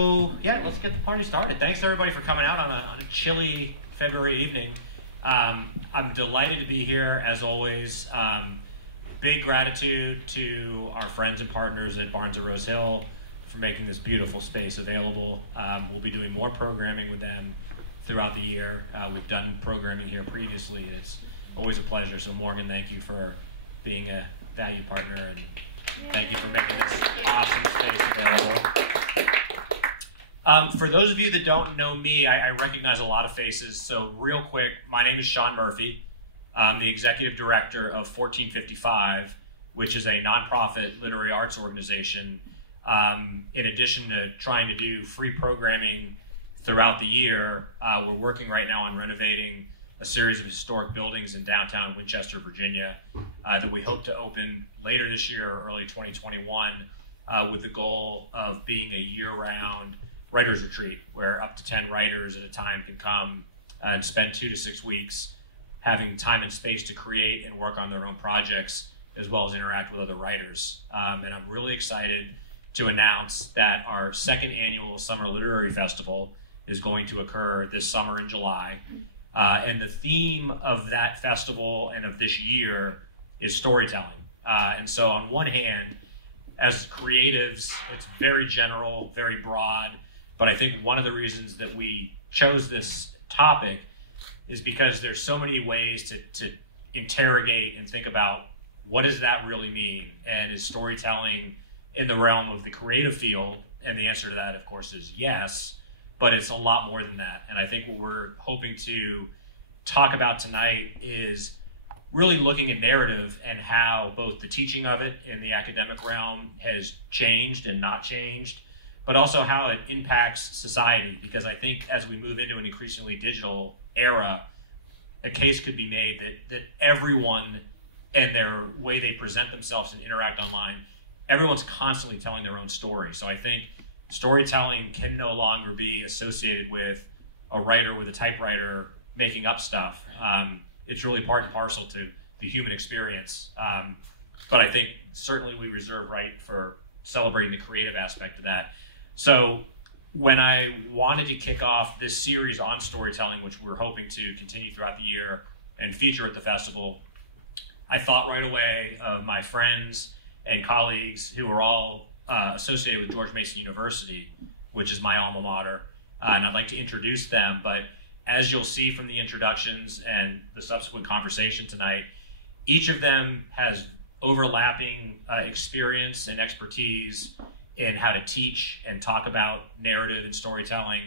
So yeah, let's get the party started. Thanks everybody for coming out on a chilly February evening. I'm delighted to be here as always. Big gratitude to our friends and partners at Barnes & Rose Hill for making this beautiful space available. We'll be doing more programming with them throughout the year. We've done programming here previously. It's always a pleasure. So Morgan, thank you for being a value partner, and thank you for making this awesome space available. For those of you that don't know me, I recognize a lot of faces. So real quick, my name is Shaun Murphy. I'm the executive director of 1455, which is a nonprofit literary arts organization. In addition to trying to do free programming throughout the year, we're working right now on renovating a series of historic buildings in downtown Winchester, Virginia, that we hope to open later this year or early 2021, with the goal of being a year-round writer's retreat where up to 10 writers at a time can come and spend 2 to 6 weeks having time and space to create and work on their own projects as well as interact with other writers. And I'm really excited to announce that our second annual Summer Literary Festival is going to occur this summer in July. And the theme of that festival and of this year is storytelling. And so on one hand, as creatives, it's very general, very broad, but I think one of the reasons that we chose this topic is because there's so many ways to interrogate and think about what does that really mean? And is storytelling in the realm of the creative field? And the answer to that, of course, is yes, but it's a lot more than that. And I think what we're hoping to talk about tonight is really looking at narrative and how both the teaching of it in the academic realm has changed and not changed, but also how it impacts society. Because I think as we move into an increasingly digital era, a case could be made that everyone and their way they present themselves and interact online, everyone's constantly telling their own story. So I think storytelling can no longer be associated with a writer with a typewriter making up stuff. It's really part and parcel to the human experience. But I think certainly we reserve right for celebrating the creative aspect of that. So when I wanted to kick off this series on storytelling, which we're hoping to continue throughout the year and feature at the festival, I thought right away of my friends and colleagues who are all associated with George Mason University, which is my alma mater, and I'd like to introduce them. But as you'll see from the introductions and the subsequent conversation tonight, each of them has overlapping experience and expertise in how to teach and talk about narrative and storytelling,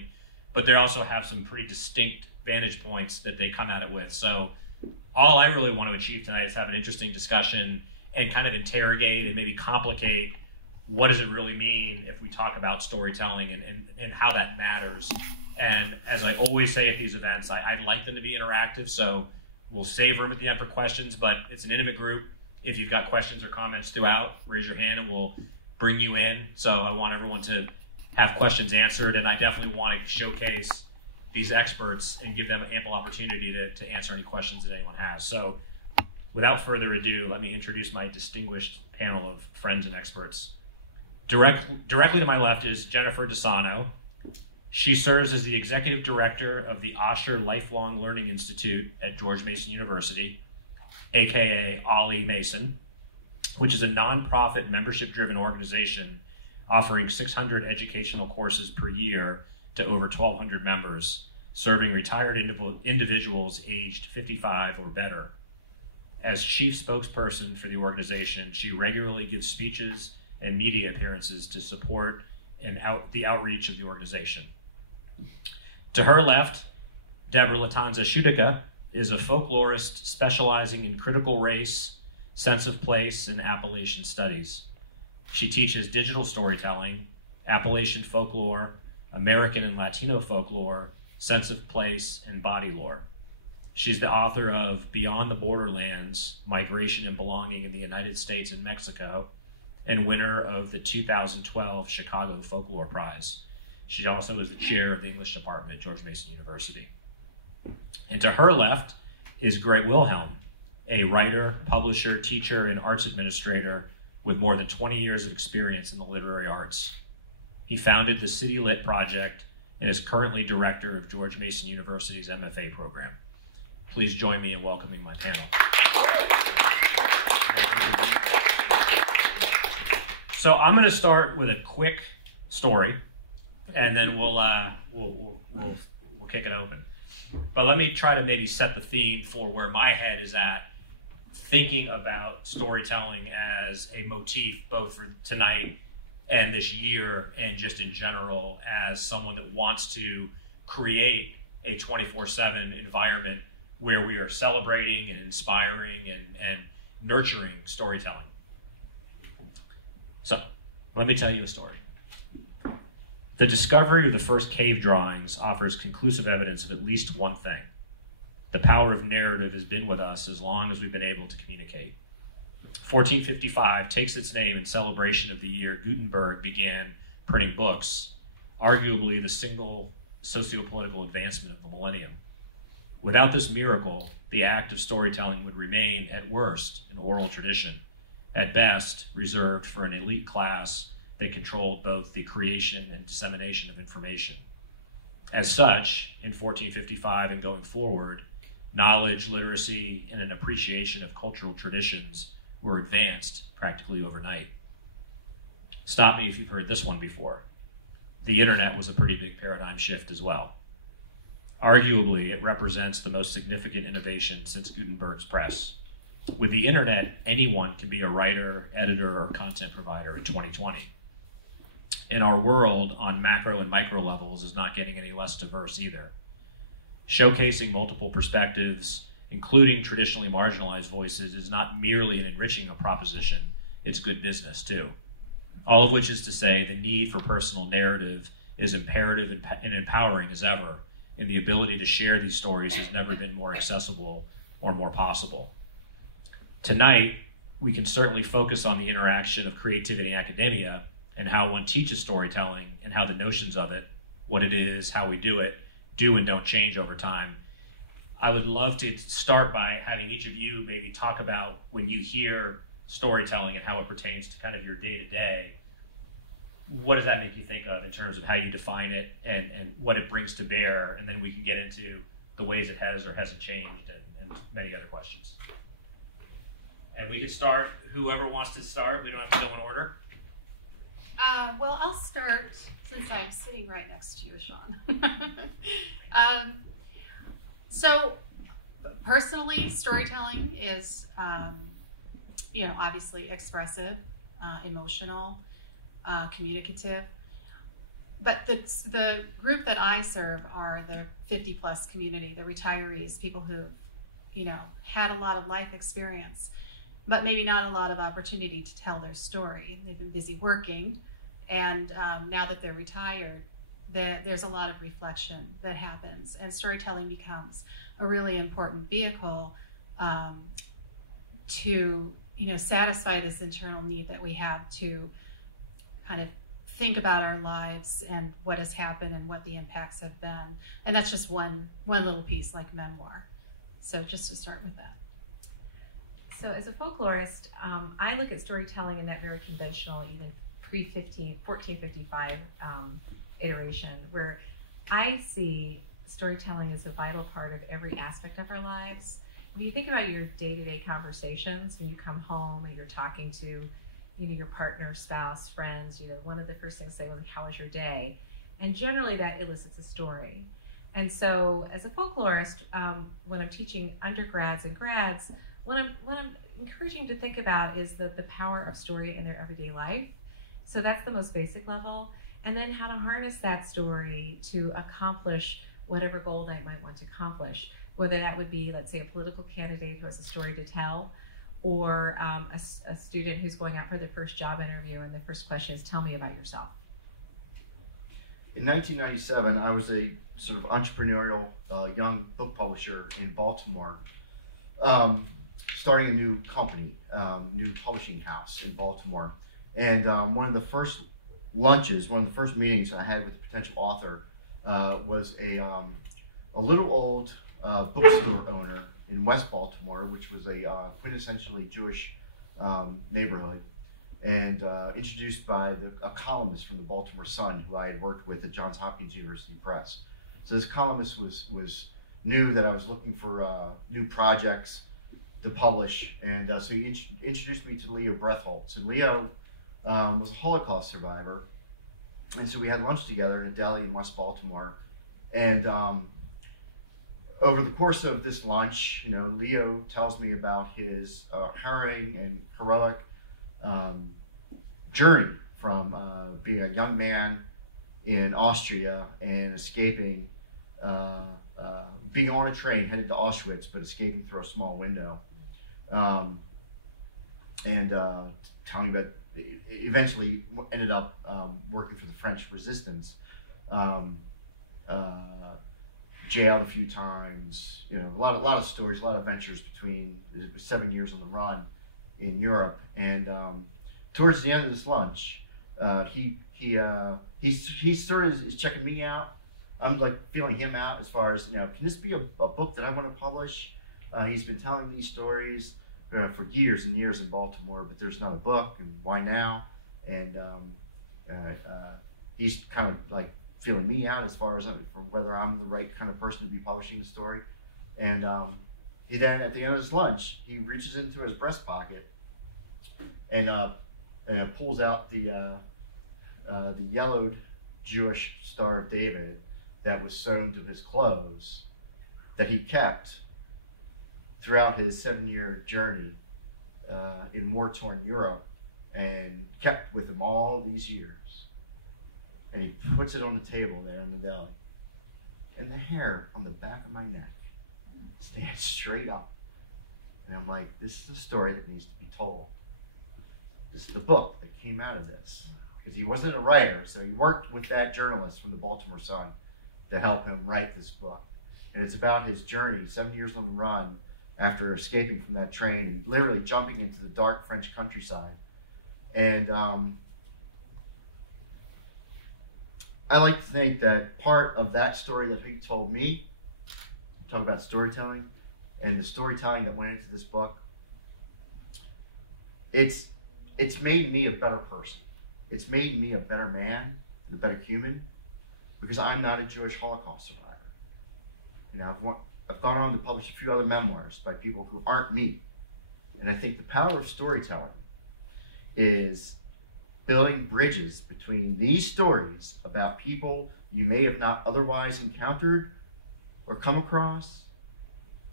but they also have some pretty distinct vantage points that they come at it with. So all I really want to achieve tonight is have an interesting discussion and kind of interrogate and maybe complicate what does it really mean if we talk about storytelling and how that matters. And as I always say at these events, I'd like them to be interactive, so we'll save room at the end for questions, but it's an intimate group. If you've got questions or comments throughout, raise your hand and we'll bring you in. So I want everyone to have questions answered, and I definitely want to showcase these experts and give them ample opportunity to answer any questions that anyone has. So without further ado, let me introduce my distinguished panel of friends and experts. Directly to my left is Jennifer Disano. She serves as the executive director of the Osher Lifelong Learning Institute at George Mason University, aka OLLI Mason, which is a nonprofit membership-driven organization offering 600 educational courses per year to over 1,200 members, serving retired individuals aged 55 or better. As chief spokesperson for the organization, she regularly gives speeches and media appearances to support the outreach of the organization. To her left, Debra Lattanzi is a folklorist specializing in critical race, sense of place, and Appalachian studies. She teaches digital storytelling, Appalachian folklore, American and Latino folklore, sense of place, and body lore. She's the author of Beyond the Borderlands, Migration and Belonging in the United States and Mexico, and winner of the 2012 Chicago Folklore Prize. She also is the chair of the English department at George Mason University. And to her left is Gregg Wilhelm, a writer, publisher, teacher, and arts administrator with more than 20 years of experience in the literary arts. He founded the City Lit Project and is currently director of George Mason University's MFA program. Please join me in welcoming my panel. So I'm going to start with a quick story, and then we'll kick it open. But let me try to maybe set the theme for where my head is at, thinking about storytelling as a motif, both for tonight and this year, and just in general, as someone that wants to create a 24/7 environment where we are celebrating and inspiring and nurturing storytelling. So, let me tell you a story. The discovery of the first cave drawings offers conclusive evidence of at least one thing. The power of narrative has been with us as long as we've been able to communicate. 1455 takes its name in celebration of the year Gutenberg began printing books, arguably the single socio-political advancement of the millennium. Without this miracle, the act of storytelling would remain, at worst, an oral tradition, at best, reserved for an elite class that controlled both the creation and dissemination of information. As such, in 1455 and going forward, knowledge, literacy, and an appreciation of cultural traditions were advanced practically overnight. Stop me if you've heard this one before. The internet was a pretty big paradigm shift as well. Arguably, it represents the most significant innovation since Gutenberg's press. With the internet, anyone can be a writer, editor, or content provider in 2020. And our world on macro and micro levels is not getting any less diverse either. Showcasing multiple perspectives, including traditionally marginalized voices, is not merely an enriching a proposition, it's good business too. All of which is to say the need for personal narrative is imperative and empowering as ever, and the ability to share these stories has never been more accessible or more possible. Tonight, we can certainly focus on the interaction of creativity and academia and how one teaches storytelling and how the notions of it, what it is, how we do it, do and don't change over time. I would love to start by having each of you maybe talk about when you hear storytelling and how it pertains to kind of your day-to-day. What does that make you think of in terms of how you define it and what it brings to bear? And then we can get into the ways it has or hasn't changed and many other questions. And we can start, whoever wants to start. We don't have to go in order. Well, I'll start since I'm sitting right next to you, Shaun. So, personally, storytelling is, obviously expressive, emotional, communicative. But the group that I serve are the 50-plus community, the retirees, people who've, had a lot of life experience, but maybe not a lot of opportunity to tell their story. They've been busy working, and now that they're retired, there's a lot of reflection that happens, and storytelling becomes a really important vehicle to satisfy this internal need that we have to kind of think about our lives and what has happened and what the impacts have been. And that's just one little piece, like memoir. So just to start with that. So as a folklorist, I look at storytelling in that very conventional, even pre-1455 iteration, where I see storytelling as a vital part of every aspect of our lives. If you think about your day-to-day conversations, when you come home and you're talking to your partner, spouse, friends, one of the first things they say, well, how was your day? And generally that elicits a story. And so as a folklorist, when I'm teaching undergrads and grads, what I'm encouraging to think about is the power of story in their everyday life. So that's the most basic level. And then how to harness that story to accomplish whatever goal they might want to accomplish. Whether that would be, let's say, a political candidate who has a story to tell, or a student who's going out for their first job interview and the first question is, tell me about yourself. In 1997, I was a sort of entrepreneurial young book publisher in Baltimore, starting a new company, new publishing house in Baltimore. And one of the first lunches, one of the first meetings I had with a potential author was a little old bookstore owner in West Baltimore, which was a quintessentially Jewish neighborhood. and introduced by a columnist from the Baltimore Sun who I had worked with at Johns Hopkins University Press. So this columnist knew that I was looking for new projects to publish, and so he introduced me to Leo Breatholtz. And Leo was a Holocaust survivor, and so we had lunch together in a deli in West Baltimore. And over the course of this lunch, Leo tells me about his harrowing and heroic journey from being a young man in Austria and escaping, being on a train headed to Auschwitz, but escaping through a small window, and telling about eventually ended up working for the French resistance, jailed a few times, a lot of stories, a lot of ventures between 7 years on the run in Europe. And towards the end of this lunch, he sort of is checking me out. I'm like feeling him out as far as, can this be a book that I want to publish? He's been telling these stories for years and years in Baltimore, but there's not a book, and why now? And he's kind of like feeling me out as far as for whether I'm the right kind of person to be publishing the story. And he then, at the end of his lunch, he reaches into his breast pocket and pulls out the yellowed Jewish Star of David that was sewn to his clothes that he kept throughout his 7-year journey in war-torn Europe, and kept with him all these years. And he puts it on the table there in the deli. And the hair on the back of my neck stands straight up. And I'm like, this is a story that needs to be told. This is the book that came out of this. Because he wasn't a writer, so he worked with that journalist from the Baltimore Sun to help him write this book. And it's about his journey, 7 years on the run, after escaping from that train and literally jumping into the dark French countryside. And I like to think that part of that story that he told me, talk about storytelling, and the storytelling that went into this book, it's made me a better person. It's made me a better man and a better human, because I'm not a Jewish Holocaust survivor. I've gone on to publish a few other memoirs by people who aren't me. And I think the power of storytelling is building bridges between these stories about people you may have not otherwise encountered or come across.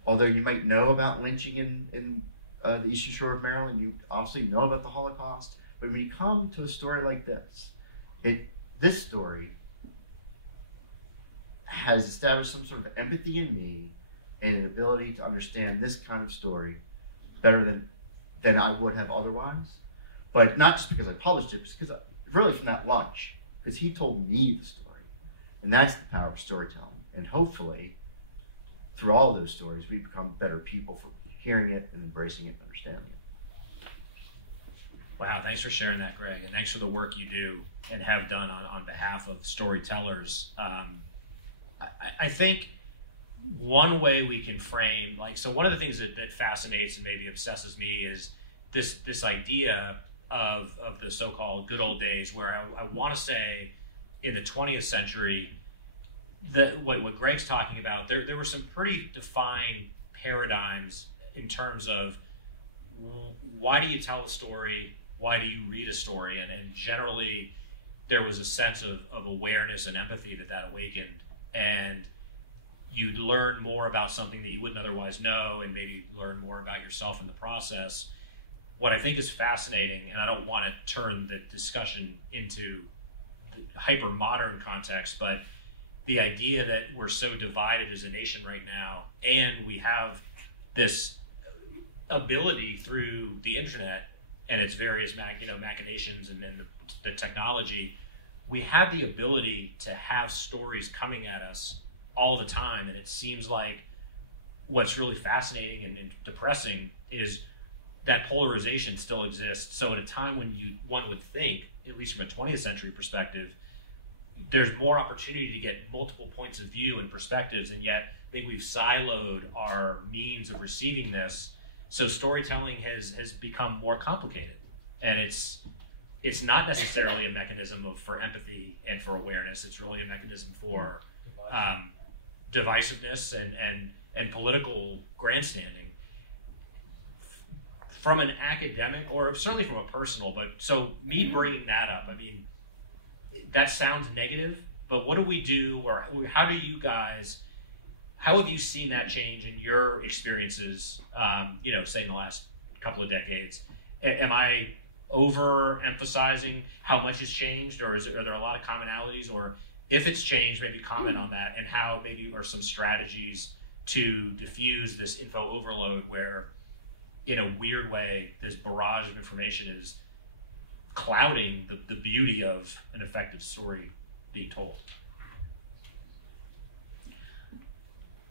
Although you might know about lynching in the Eastern Shore of Maryland, you obviously know about the Holocaust. But when you come to a story like this, this story has established some sort of empathy in me and an ability to understand this kind of story better than I would have otherwise. But not just because I published it, because really from that lunch, because he told me the story. And that's the power of storytelling. And hopefully, through all of those stories, we become better people for hearing it and embracing it and understanding it. Wow, thanks for sharing that, Gregg, and thanks for the work you do and have done on behalf of storytellers. I think one way we can frame, so one of the things that fascinates and maybe obsesses me is this idea of the so-called good old days, where I want to say in the 20th century, that what Gregg's talking about, there were some pretty defined paradigms in terms of why do you tell a story, why do you read a story, and generally there was a sense of awareness and empathy that awakened, and you'd learn more about something that you wouldn't otherwise know, and maybe learn more about yourself in the process. What I think is fascinating, and I don't want to turn the discussion into the hyper-modern context, but the idea that we're so divided as a nation right now, and we have this ability through the internet and its various machinations and then the technology, we have the ability to have stories coming at us all the time. And it seems like what's really fascinating and depressing is that polarization still exists. So at a time when one would think, at least from a 20th century perspective, there's more opportunity to get multiple points of view and perspectives, and yet I think we've siloed our means of receiving this. So storytelling has become more complicated, and it's it's not necessarily a mechanism for empathy and for awareness. It's really a mechanism for divisiveness and political grandstanding. From an academic, or certainly from a personal, but so me bringing that up, I mean, that sounds negative, but what do we do, or how do you guys, how have you seen that change in your experiences, say in the last couple of decades? Am I overemphasizing how much has changed, or are there a lot of commonalities? Or if it's changed, maybe comment on that, and how maybe are some strategies to diffuse this info overload where, in a weird way, this barrage of information is clouding the beauty of an effective story being told?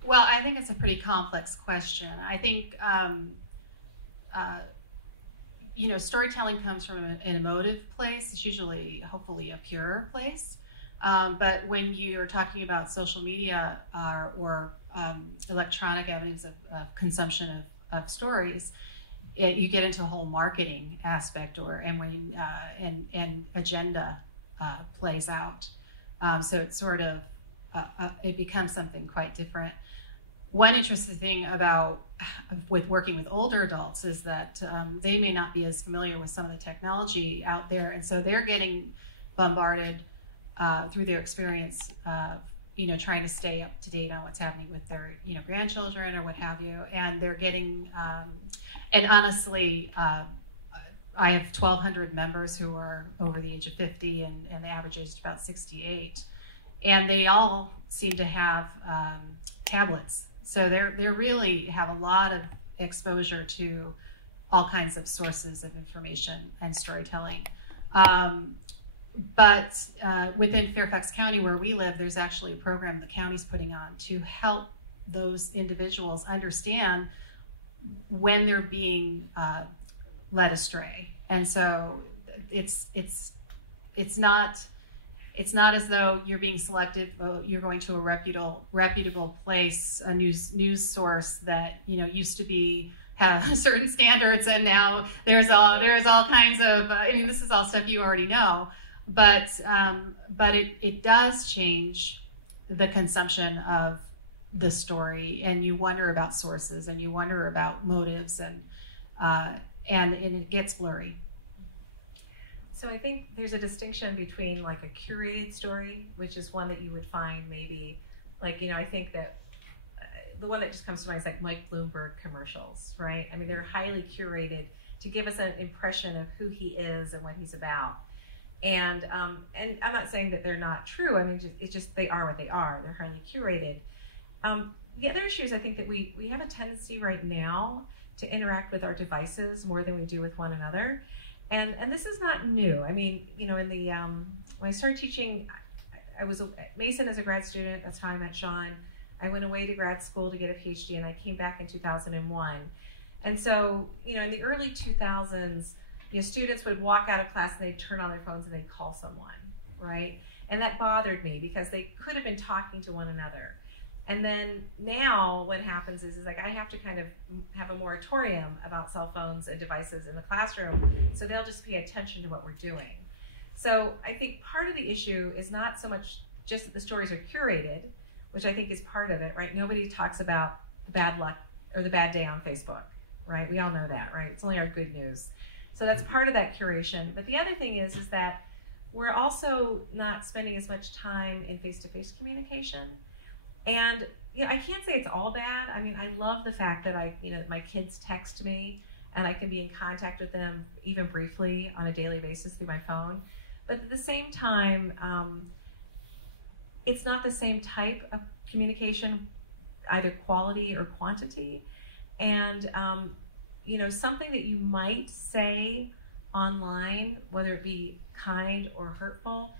Well, I think it's a pretty complex question. I think, storytelling comes from an emotive place. It's usually, hopefully, a pure place. But when you're talking about social media or electronic evidence of consumption of stories, you get into a whole marketing aspect, and agenda plays out. So it's sort of it becomes something quite different. One interesting thing with working with older adults is that they may not be as familiar with some of the technology out there, and so they're getting bombarded through their experience of trying to stay up to date on what's happening with their grandchildren or what have you, and they're getting and honestly, I have 1,200 members who are over the age of 50, and the average age is about 68, and they all seem to have tablets. So they really have a lot of exposure to all kinds of sources of information and storytelling. But within Fairfax County, where we live, there's actually a program the county's putting on to help those individuals understand when they're being led astray. And so it's not as though you're being selective. You're going to a reputable place, a news source that used to have certain standards, and now there's all kinds of. This is all stuff you already know, but it does change the consumption of the story, and you wonder about sources, and you wonder about motives, and it gets blurry. So I think there's a distinction between like a curated story, which is one that you would find maybe, I think that the one that just comes to mind is like Mike Bloomberg commercials, right? I mean, they're highly curated to give us an impression of who he is and what he's about. And I'm not saying that they're not true. I mean, it's just they are what they are. They're highly curated. The other issue is I think that we have a tendency right now to interact with our devices more than we do with one another. And this is not new. I mean, in the when I started teaching, I was at Mason as a grad student. That's how I met Shaun. I went away to grad school to get a PhD, and I came back in 2001. And so, in the early 2000s, students would walk out of class and they'd turn on their phones and they'd call someone, right? And that bothered me because they could have been talking to one another. And then now what happens is like I have to kind of have a moratorium about cell phones and devices in the classroom, so they'll just pay attention to what we're doing. So I think part of the issue is not so much just that the stories are curated, which I think is part of it, right? Nobody talks about the bad luck or the bad day on Facebook, right? We all know that, right? It's only our good news. So that's part of that curation. But the other thing is that we're also not spending as much time in face-to-face communication. And I can't say it's all bad. I mean, I love the fact that my kids text me and I can be in contact with them even briefly on a daily basis through my phone. But at the same time, it's not the same type of communication, either quality or quantity. And something that you might say online, whether it be kind or hurtful,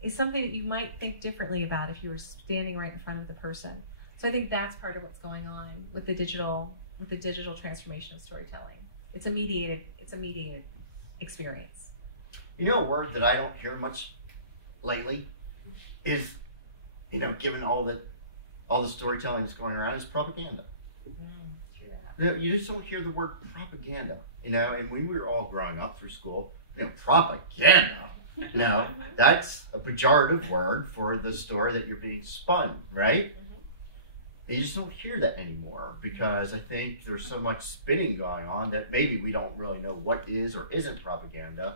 is something that you might think differently about if you were standing right in front of the person. So I think that's part of what's going on with the digital transformation of storytelling. It's a mediated experience. A word that I don't hear much lately is, given all the storytelling that's going around, is propaganda. You just don't hear the word propaganda, and when we were all growing up through school, propaganda. No, that's a pejorative word for the story that you're being spun, right? And you just don't hear that anymore because I think there's so much spinning going on that maybe we don't really know what is or isn't propaganda.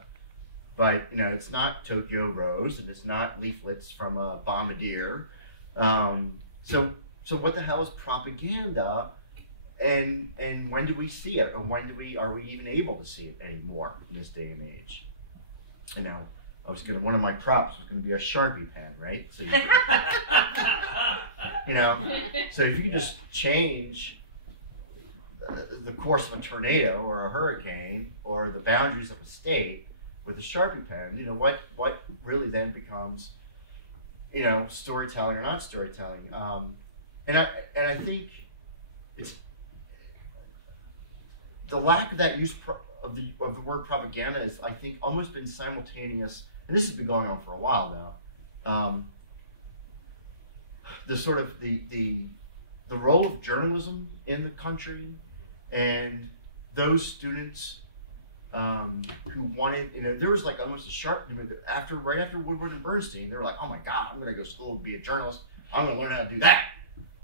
But, it's not Tokyo Rose and it's not leaflets from a bombardier. So what the hell is propaganda? And when do we see it? Or when are we even able to see it anymore in this day and age? One of my props was gonna be a Sharpie pen, right? So so if you can just change the course of a tornado or a hurricane or the boundaries of a state with a Sharpie pen, what really then becomes, storytelling or not storytelling? And I think it's the lack of that use of the word propaganda is, I think, almost been simultaneous, and this has been going on for a while now. The sort of the role of journalism in the country, and those students who wanted, there was like almost a sharp, right after Woodward and Bernstein, they were like, oh my God, I'm going to go to school to be a journalist. I'm going to learn how to do that,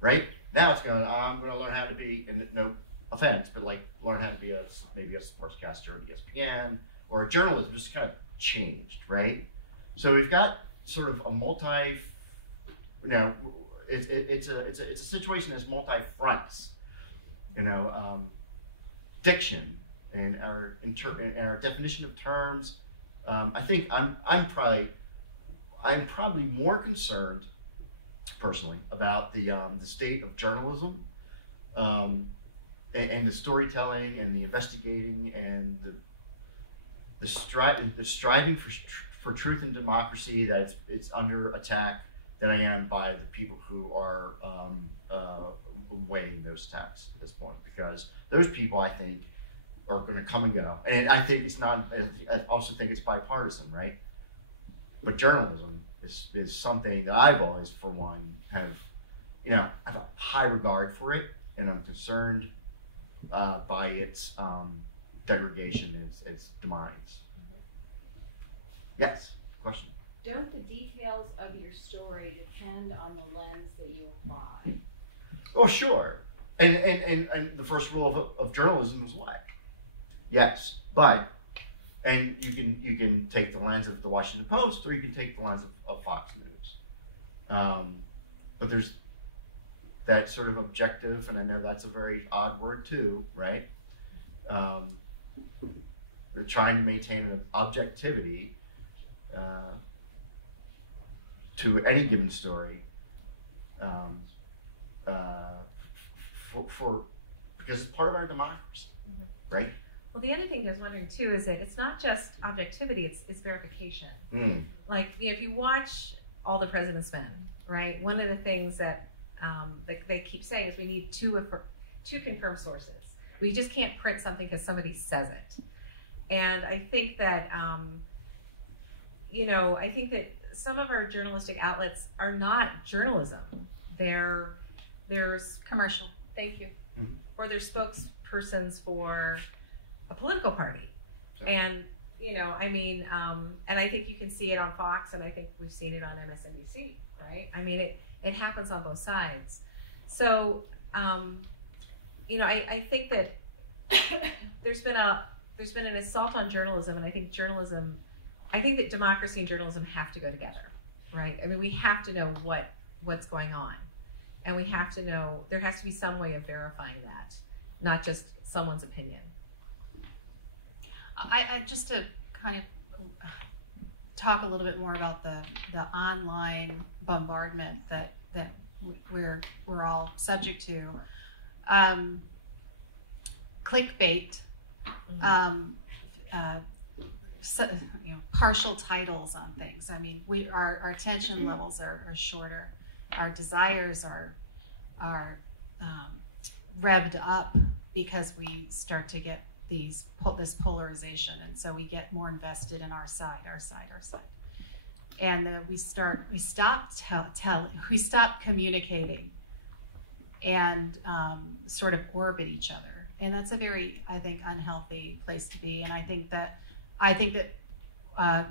right? Now it's I'm going to learn how to be, and no offense, but learn how to be maybe a sportscaster at ESPN or a journalist. Just kind of changed, right? So we've got sort of a it's a situation that's multi-fronts, diction and our definition of terms. I think I'm probably more concerned personally about the state of journalism, and the storytelling and the investigating and the striving for truth and democracy that it's under attack than I am by the people who are weighing those attacks at this point, because those people, I think, are going to come and go. And I think it's not. I also think it's bipartisan, right? But journalism is something that I've always, for one, have a high regard for it, and I'm concerned by its degradation, its demise. Yes, question. Don't the details of your story depend on the lens that you apply? Oh, sure. And the first rule of journalism is what? Yes, and you can take the lens of the Washington Post, or you can take the lens of Fox News. But there's that sort of objective, and I know that's a very odd word too, right? They're trying to maintain an objectivity to any given story, because it's part of our democracy, right? Well, the other thing I was wondering too is that it's not just objectivity; it's verification. Like, if you watch All the President's Men, right? One of the things that they keep saying is we need two confirmed sources. We just can't print something because somebody says it. And I think that I think that some of our journalistic outlets are not journalism. There's Commercial. Thank you. Or they're spokespersons for a political party. Sure. And, and I think you can see it on Fox, and I think we've seen it on MSNBC, right? I mean, it happens on both sides. So, I think that there's been an assault on journalism, and I think that democracy and journalism have to go together, right? I mean, we have to know what's going on, and we have to know, there has to be some way of verifying that, not just someone's opinion. I just to kind of talk a little bit more about the online bombardment that we're all subject to. Clickbait, partial titles on things. I mean, our attention levels are shorter. Our desires are revved up because we start to get this polarization, and so we get more invested in our side, and we stop communicating and sort of orbit each other, and that's a very, I think, unhealthy place to be. And I think that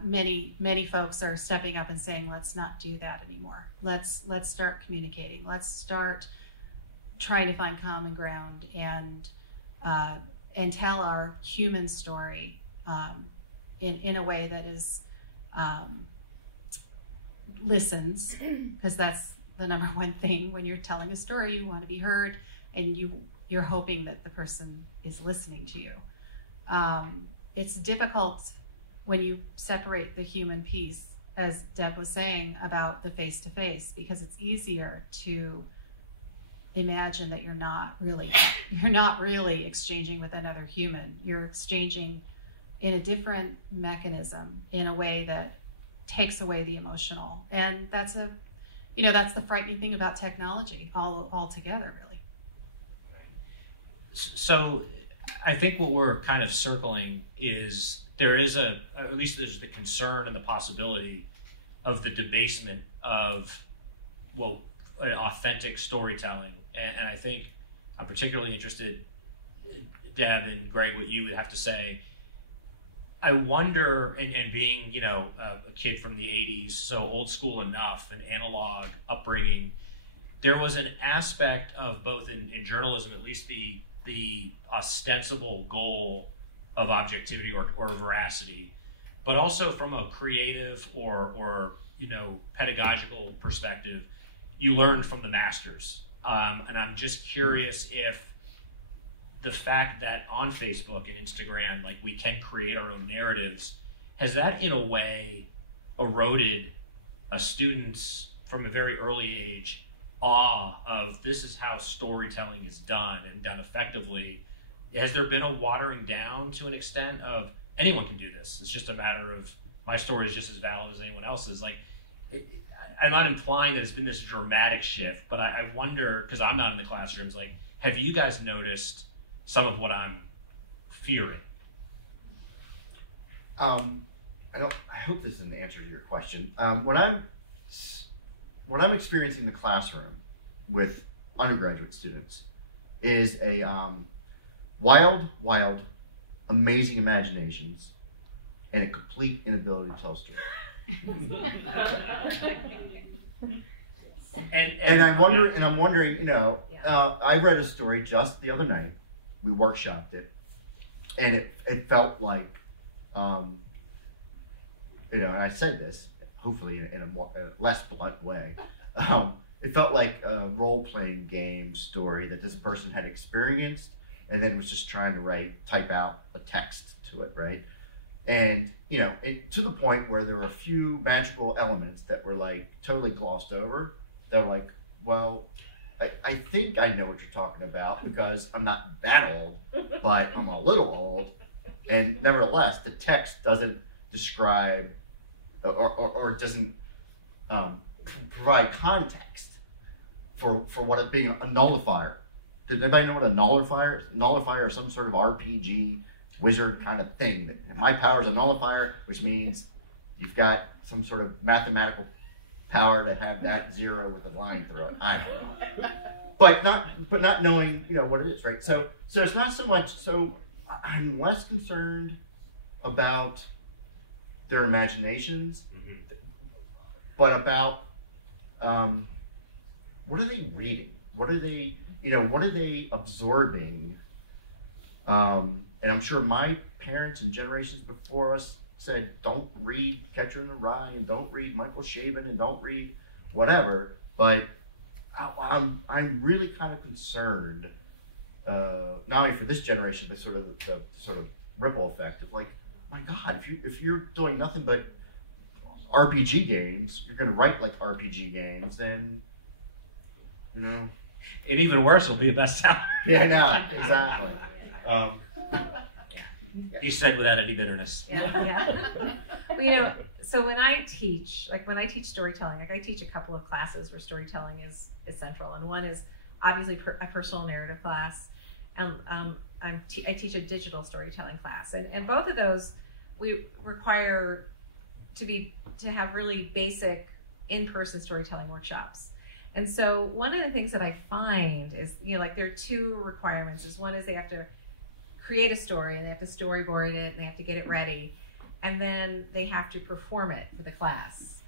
many folks are stepping up and saying, let's not do that anymore. Let's start communicating. Let's start trying to find common ground and tell our human story in a way that is listens, because that's the number one thing when you're telling a story. You want to be heard, and you're hoping that the person is listening to you. It's difficult when you separate the human piece, as Deb was saying about the face-to-face, because it's easier to imagine that you're not really exchanging with another human. You're exchanging in a different mechanism, in a way that takes away the emotional. And that's the frightening thing about technology altogether, really. So I think what we're kind of circling is there is at least there's the concern and the possibility of the debasement of, well, authentic storytelling. And I think I'm particularly interested, Deb and Gregg, what you would have to say. I wonder, and being, a kid from the 80s, so old school enough, an analog upbringing, there was an aspect of both in journalism, at least the ostensible goal of objectivity or veracity, but also from a creative or pedagogical perspective, you learned from the masters. And I'm just curious if the fact that on Facebook and Instagram, like, we can create our own narratives, has that in a way eroded a student's, from a very early age, awe of this is how storytelling is done and done effectively? Has there been a watering down to an extent of anyone can do this? It's just a matter of my story is just as valid as anyone else's. Like, I'm not implying that it's been this dramatic shift, but I wonder, because I'm not in the classrooms, like, have you guys noticed some of what I'm fearing? I hope this is an answer to your question. When I'm experiencing the classroom with undergraduate students is a wild, amazing imaginations and a complete inability to tell a story. And I'm wondering, I read a story just the other night. We workshopped it, and it felt like, and I said this hopefully in a less blunt way. It felt like a role-playing game story that this person had experienced, and then was just trying to type out a text to it, right? And to the point where there were a few magical elements that were totally glossed over. They were like, well, I think I know what you're talking about because I'm not that old, but I'm a little old. And nevertheless, the text doesn't describe or doesn't provide context for what it being a nullifier. Does anybody know what a nullifier is? Nullifier is some sort of RPG wizard kind of thing. My power is a nullifier, which means you've got some sort of mathematical power to have that zero with a line through it. I don't know. But not knowing, what it is, right? So it's not so much, so I'm less concerned about their imaginations, but about what are they reading? What are they absorbing? And I'm sure my parents and generations before us said, don't read Catcher in the Rye, and don't read Michael Chabon, and don't read whatever. But I'm really kind of concerned, not only for this generation, but sort of the sort of ripple effect of like, my God, if you're doing nothing but RPG games, you're going to write like RPG games, then And even worse, will be a bestseller. Yeah, I know, exactly. You said without any bitterness. Yeah. Well, so when I teach storytelling, I teach a couple of classes where storytelling is central, and one is obviously a personal narrative class, and I teach a digital storytelling class, and both of those we require to have really basic in-person storytelling workshops. And so one of the things that I find is, there are two requirements. One is they have to create a story, and they have to storyboard it, and they have to get it ready. and then they have to perform it for the class.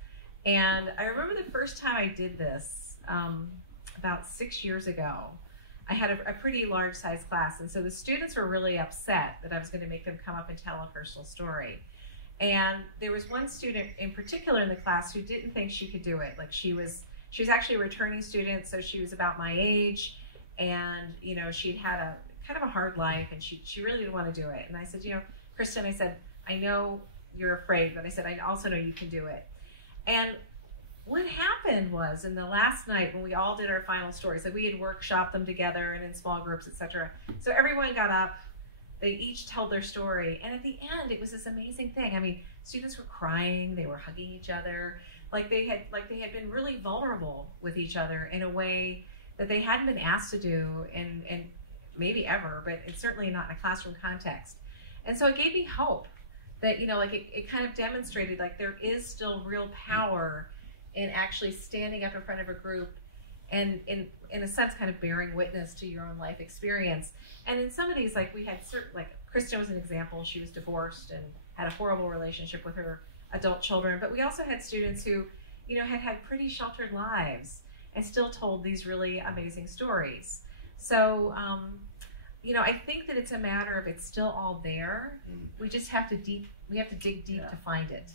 And I remember the first time I did this, about 6 years ago. I had a pretty large size class, and so the students were really upset that I was going to make them come up and tell a personal story. And there was one student in particular in the class who didn't think she could do it. Like she was actually a returning student, so she was about my age, and you know, she'd had a kind of a hard life, and she really didn't want to do it. And I said, you know, Kristen, I said, I know you're afraid, but I said, I also know you can do it. And what happened was, in the last night when we all did our final stories, like we had workshopped them together and in small groups, etc. So everyone got up, they each told their story, and at the end, it was this amazing thing. I mean, students were crying, they were hugging each other, like they had been really vulnerable with each other in a way that they hadn't been asked to do, and maybe ever, but it's certainly not in a classroom context. And so it gave me hope that, you know, like it kind of demonstrated like there is still real power in actually standing up in front of a group and in a sense kind of bearing witness to your own life experience. And in some of these, like we had certain, like Kristen was an example, she was divorced and had a horrible relationship with her adult children, but we also had students who, you know, had pretty sheltered lives and still told these really amazing stories. So, you know, I think that it's a matter of it's still all there. We just have to dig deep to find it.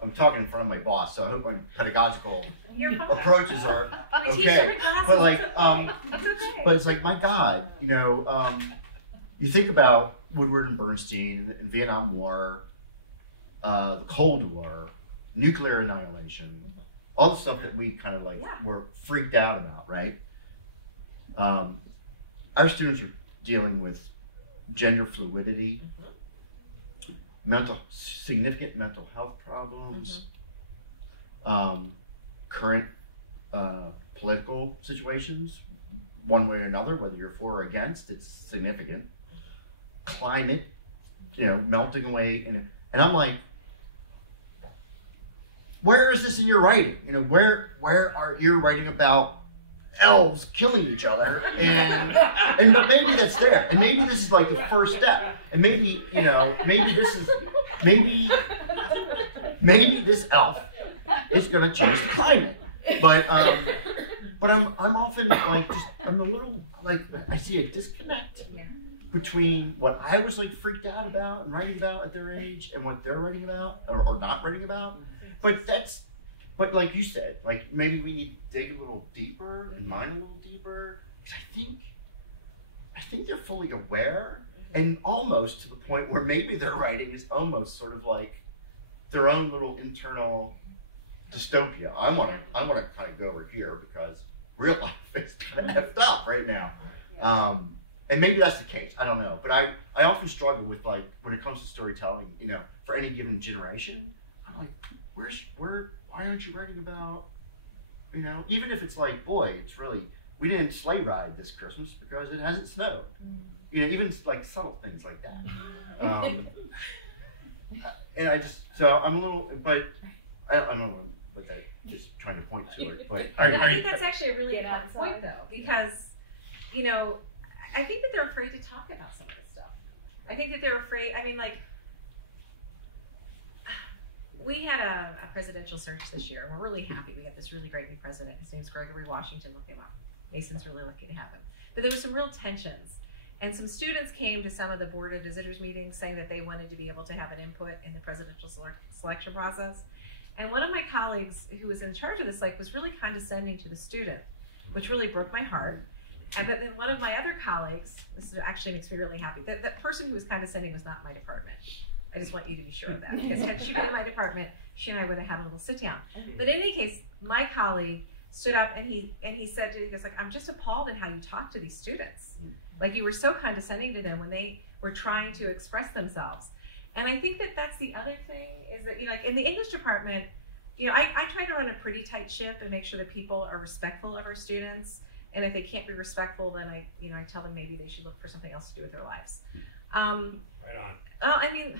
I'm talking in front of my boss, so I hope my pedagogical You're fine. approaches are We teach okay. different classes, But like, it's okay. but it's like, my God, you know, you think about Woodward and Bernstein and Vietnam War, the Cold War, nuclear annihilation, all the stuff that we kind of like were freaked out about, right? Our students are dealing with gender fluidity, significant mental health problems, current political situations, one way or another, whether you're for or against, it's significant. Climate, you know, melting away, and I'm like, where is this in your writing? You know, where are you writing about elves killing each other? And but maybe that's there, and maybe this is like the first step, and maybe, you know, maybe this elf is gonna change the climate. But I'm often like, I'm a little like, I see a disconnect between what I was like freaked out about and writing about at their age and what they're writing about or not writing about. But like you said, like maybe we need to dig a little deeper and mine a little deeper, because I think they're fully aware, and almost to the point where maybe their writing is almost sort of like their own little internal dystopia. I want to kind of go over here because real life is kind of effed up right now. And maybe that's the case, I don't know. But I often struggle with, like, when it comes to storytelling, you know, for any given generation, I'm like, why aren't you writing about, you know, even if it's like, boy, it's really, we didn't sleigh ride this Christmas because it hasn't snowed. You know, even like subtle things like that. And so I'm a little, but I don't know what that, just trying to point to it. But I think that's actually a really important point, though, because, you know, I think that they're afraid to talk about some of this stuff. I think that they're afraid, I mean, like, we had a presidential search this year, and we're really happy. We got this really great new president. His name's Gregg. Look him up. Mason's really lucky to have him. But there was some real tensions. And some students came to some of the Board of Visitors meetings saying that they wanted to be able to have an input in the presidential selection process. And one of my colleagues who was in charge of this, like, was really condescending to the student, which really broke my heart. But then one of my other colleagues, this actually makes me really happy, that person who was condescending was not in my department. I just want you to be sure of that, because had she been in my department, she and I would have had a little sit down. But in any case, my colleague stood up and he said, he goes like, I'm just appalled at how you talk to these students. Like, you were so condescending to them when they were trying to express themselves. And I think that that's the other thing, is that, you know, like in the English department, you know, I try to run a pretty tight ship and make sure that people are respectful of our students. And if they can't be respectful, then I tell them maybe they should look for something else to do with their lives. Right on. Well, I mean,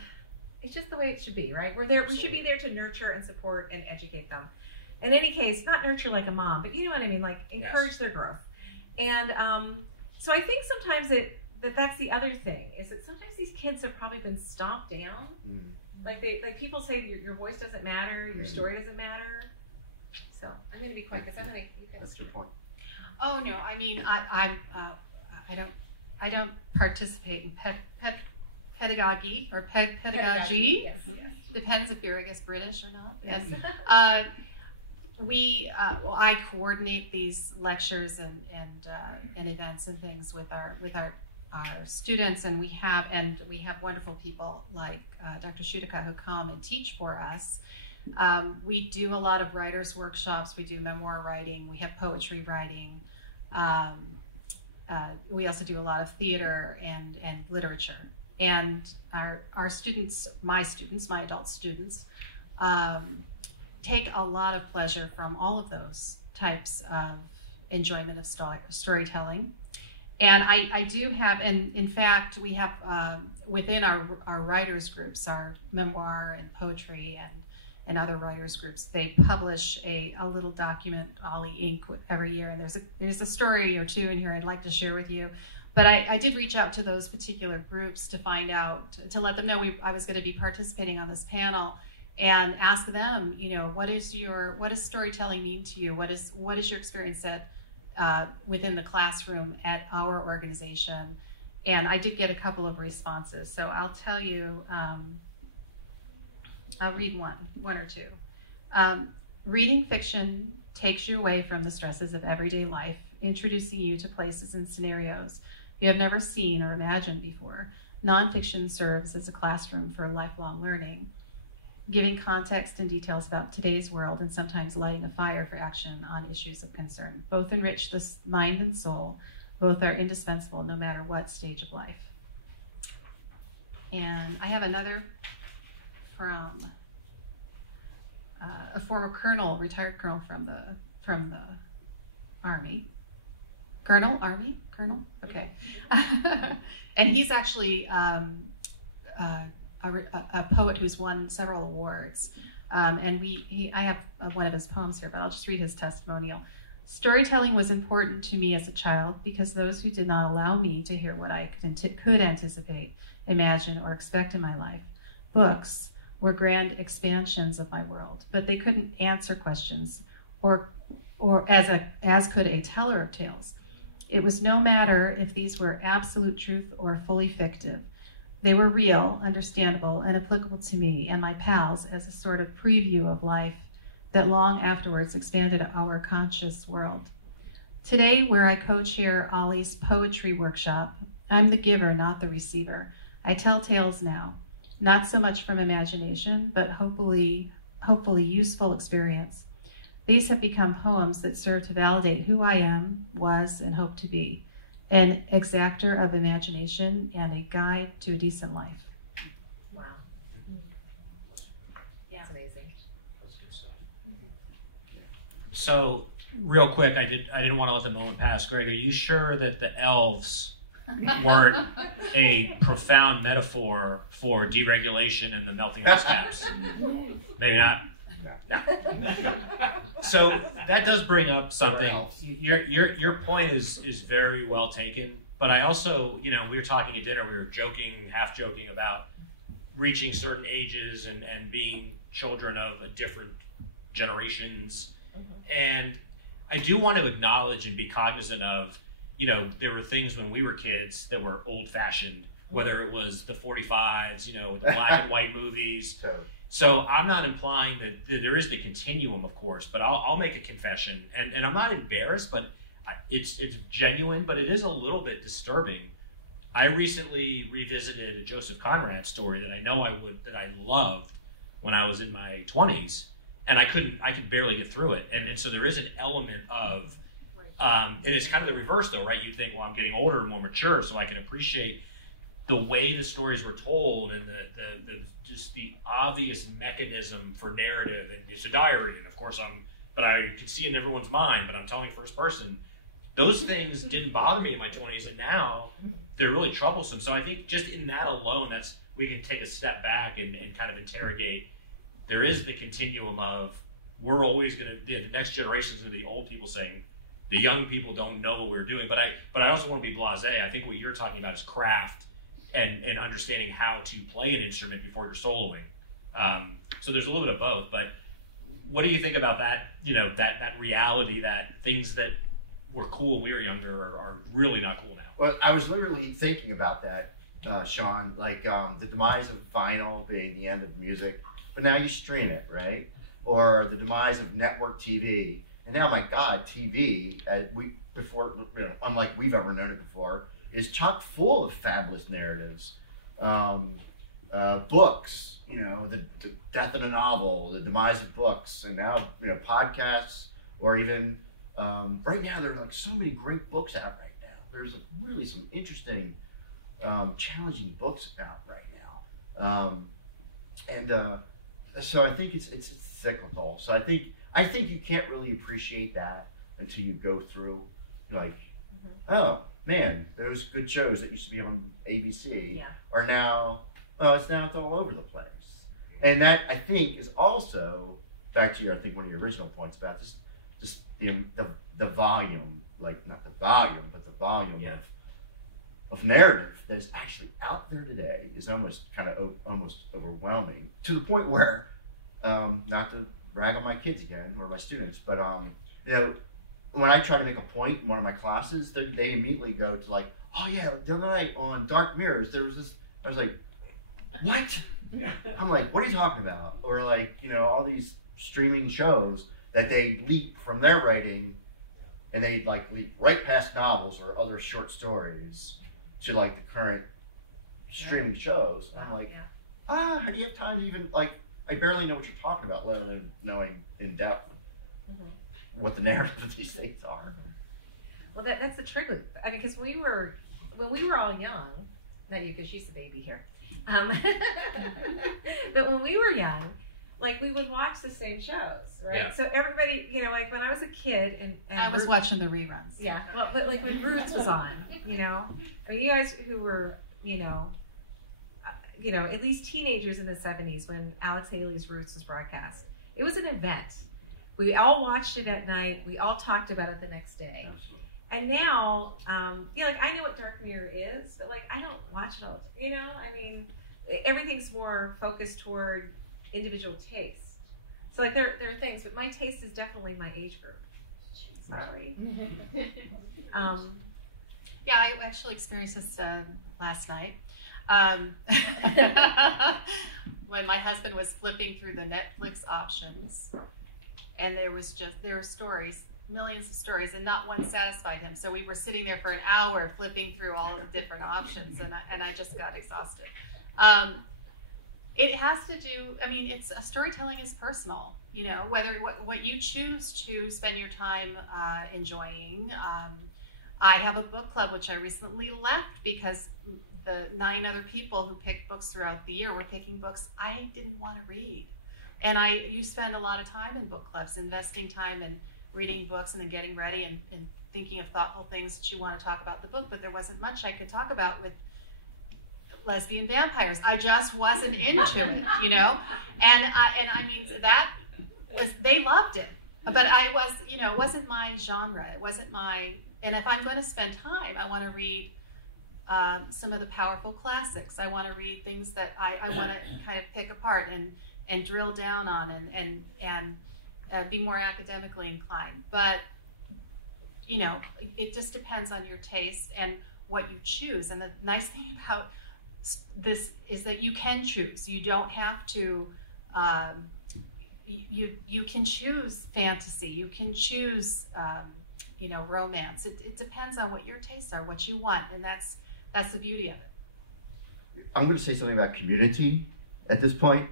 it's just the way it should be, right? We're there. We should be there to nurture and support and educate them. In any case, not nurture like a mom, but you know what I mean, like encourage their growth. And so I think sometimes that's the other thing, is that sometimes these kids have probably been stomped down. Like people say your voice doesn't matter, your story doesn't matter. So I'm going to be quiet because I'm going to. That's a good point. Oh no, I mean I don't participate in pedagogy or pedagogy. Yes. Depends if you're, I guess, British or not. Yes. I coordinate these lectures and events and things with our students, and we have wonderful people like Dr. Shutika who come and teach for us. We do a lot of writers' workshops. We do memoir writing. We have poetry writing. We also do a lot of theater and literature. And our students, my adult students, take a lot of pleasure from all of those types of enjoyment of storytelling. And I do have, and in fact, we have within our writers groups, our memoir and poetry and other writers groups, they publish a little document, OLLI Inc. every year. And there's a story or two in here I'd like to share with you. But I did reach out to those particular groups to find out, to let them know I was going to be participating on this panel, and ask them, what does storytelling mean to you? What is your experience within the classroom at our organization? And I did get a couple of responses. So I'll tell you, I'll read one or two. Reading fiction takes you away from the stresses of everyday life, introducing you to places and scenarios you have never seen or imagined before. Nonfiction serves as a classroom for lifelong learning, giving context and details about today's world and sometimes lighting a fire for action on issues of concern. Both enrich the mind and soul. Both are indispensable no matter what stage of life. And I have another from a former colonel, retired colonel from the Army. Colonel? Okay. And he's actually a poet who's won several awards. And I have one of his poems here, but I'll just read his testimonial. Storytelling was important to me as a child because those who did not allow me to hear what I could anticipate, imagine, or expect in my life. Books were grand expansions of my world, but they couldn't answer questions, or as could a teller of tales. It was no matter if these were absolute truth or fully fictive. They were real, understandable, and applicable to me and my pals as a sort of preview of life that long afterwards expanded our conscious world. Today, where I co-chair OLLI's poetry workshop, I'm the giver, not the receiver. I tell tales now, not so much from imagination, but hopefully useful experience. These have become poems that serve to validate who I am, was, and hope to be, an exactor of imagination and a guide to a decent life. Wow. Yeah. That's amazing. That's good stuff. So, real quick, I didn't want to let the moment pass. Gregg, are you sure that the elves weren't a profound metaphor for deregulation and the melting ice caps? Maybe not. No. So that does bring up something. Your point is very well taken. But I also, we were talking at dinner. We were half joking about reaching certain ages and being children of different generations. And I do want to acknowledge and be cognizant of, there were things when we were kids that were old-fashioned, whether it was the 45s, with the black and white movies. So I'm not implying that there is the continuum, of course, but I'll make a confession, and I'm not embarrassed, but it's genuine, but it is a little bit disturbing. I recently revisited a Joseph Conrad story that I loved when I was in my 20s, and I could barely get through it, and so there is an element of, and it's kind of the reverse though, right? You think, well, I'm getting older and more mature, so I can appreciate the way the stories were told and just the obvious mechanism for narrative. And it's a diary, and of course but I could see in everyone's mind, but I'm telling first person. Those things didn't bother me in my 20s, and now they're really troublesome. So I think just in that alone, we can take a step back and kind of interrogate. There is the continuum of, we're always the next generation is going to be old people saying, the young people don't know what we're doing. But I also want to be blasé. I think what you're talking about is craft and understanding how to play an instrument before you're soloing. So there's a little bit of both. But what do you think about that? You know, that reality that things that were cool when we were younger are really not cool now. Well, I was literally thinking about that, Shaun, like the demise of vinyl being the end of music, but now you stream it, right? Or the demise of network TV, and now, my God, TV, unlike we've ever known it before, is chock full of fabulous narratives, books. You know, the death of a novel, the demise of books, and now podcasts, or even right now there are like so many great books out right now. There's really some interesting, challenging books out right now, so I think it's cyclical. So I think you can't really appreciate that until you go through, like, oh man, those good shows that used to be on ABC are now, it's all over the place. And that, I think, is also back to I think one of your original points about just the volume, like not the volume, but the volume of narrative that is actually out there today is almost almost overwhelming, to the point where, not to brag on my kids again or my students, but when I try to make a point in one of my classes, they immediately go to like, oh yeah, the other night on Dark Mirrors there was this. I was like, what? I'm like, what are you talking about? Or like, all these streaming shows that they leap from their writing, and they like leap right past novels or other short stories to like the current streaming shows. I'm like, how do you have time to even, like, I barely know what you're talking about, let alone knowing in depth what the narrative of these things are. Well, that's the trick with, I mean, because when we were all young, not you, because she's the baby here. But when we were young, like, we would watch the same shows, right? Yeah. So everybody, like when I was a kid and I was watching the reruns. Yeah, well, but like when Roots was on, I mean, you guys who were, at least teenagers in the 70s when Alex Haley's Roots was broadcast, it was an event. We all watched it at night. We all talked about it the next day. Absolutely. And now, like, I know what Dark Mirror is, but like, I don't watch it all. I mean, everything's more focused toward individual taste. So like, there are things, but my taste is definitely my age group. Sorry. Yeah, I actually experienced this last night. When my husband was flipping through the Netflix options, and there were stories, millions of stories, and not one satisfied him. So we were sitting there for an hour flipping through all of the different options, and I just got exhausted. It has to do, I mean, storytelling is personal, whether what you choose to spend your time enjoying. I have a book club, which I recently left because the 9 other people who picked books throughout the year were picking books I didn't want to read. And you spend a lot of time in book clubs, investing time in reading books and then getting ready and thinking of thoughtful things that you want to talk about the book, but there wasn't much I could talk about with lesbian vampires. I just wasn't into it, And I mean, that was, they loved it, but I was, it wasn't my genre. It wasn't and if I'm going to spend time, I want to read some of the powerful classics. I want to read things that I want to kind of pick apart and drill down on and be more academically inclined. But, it just depends on your taste and what you choose. And the nice thing about this is that you can choose. You don't have to, you can choose fantasy. You can choose, romance. It depends on what your tastes are, what you want. And that's the beauty of it. I'm going to say something about community at this point,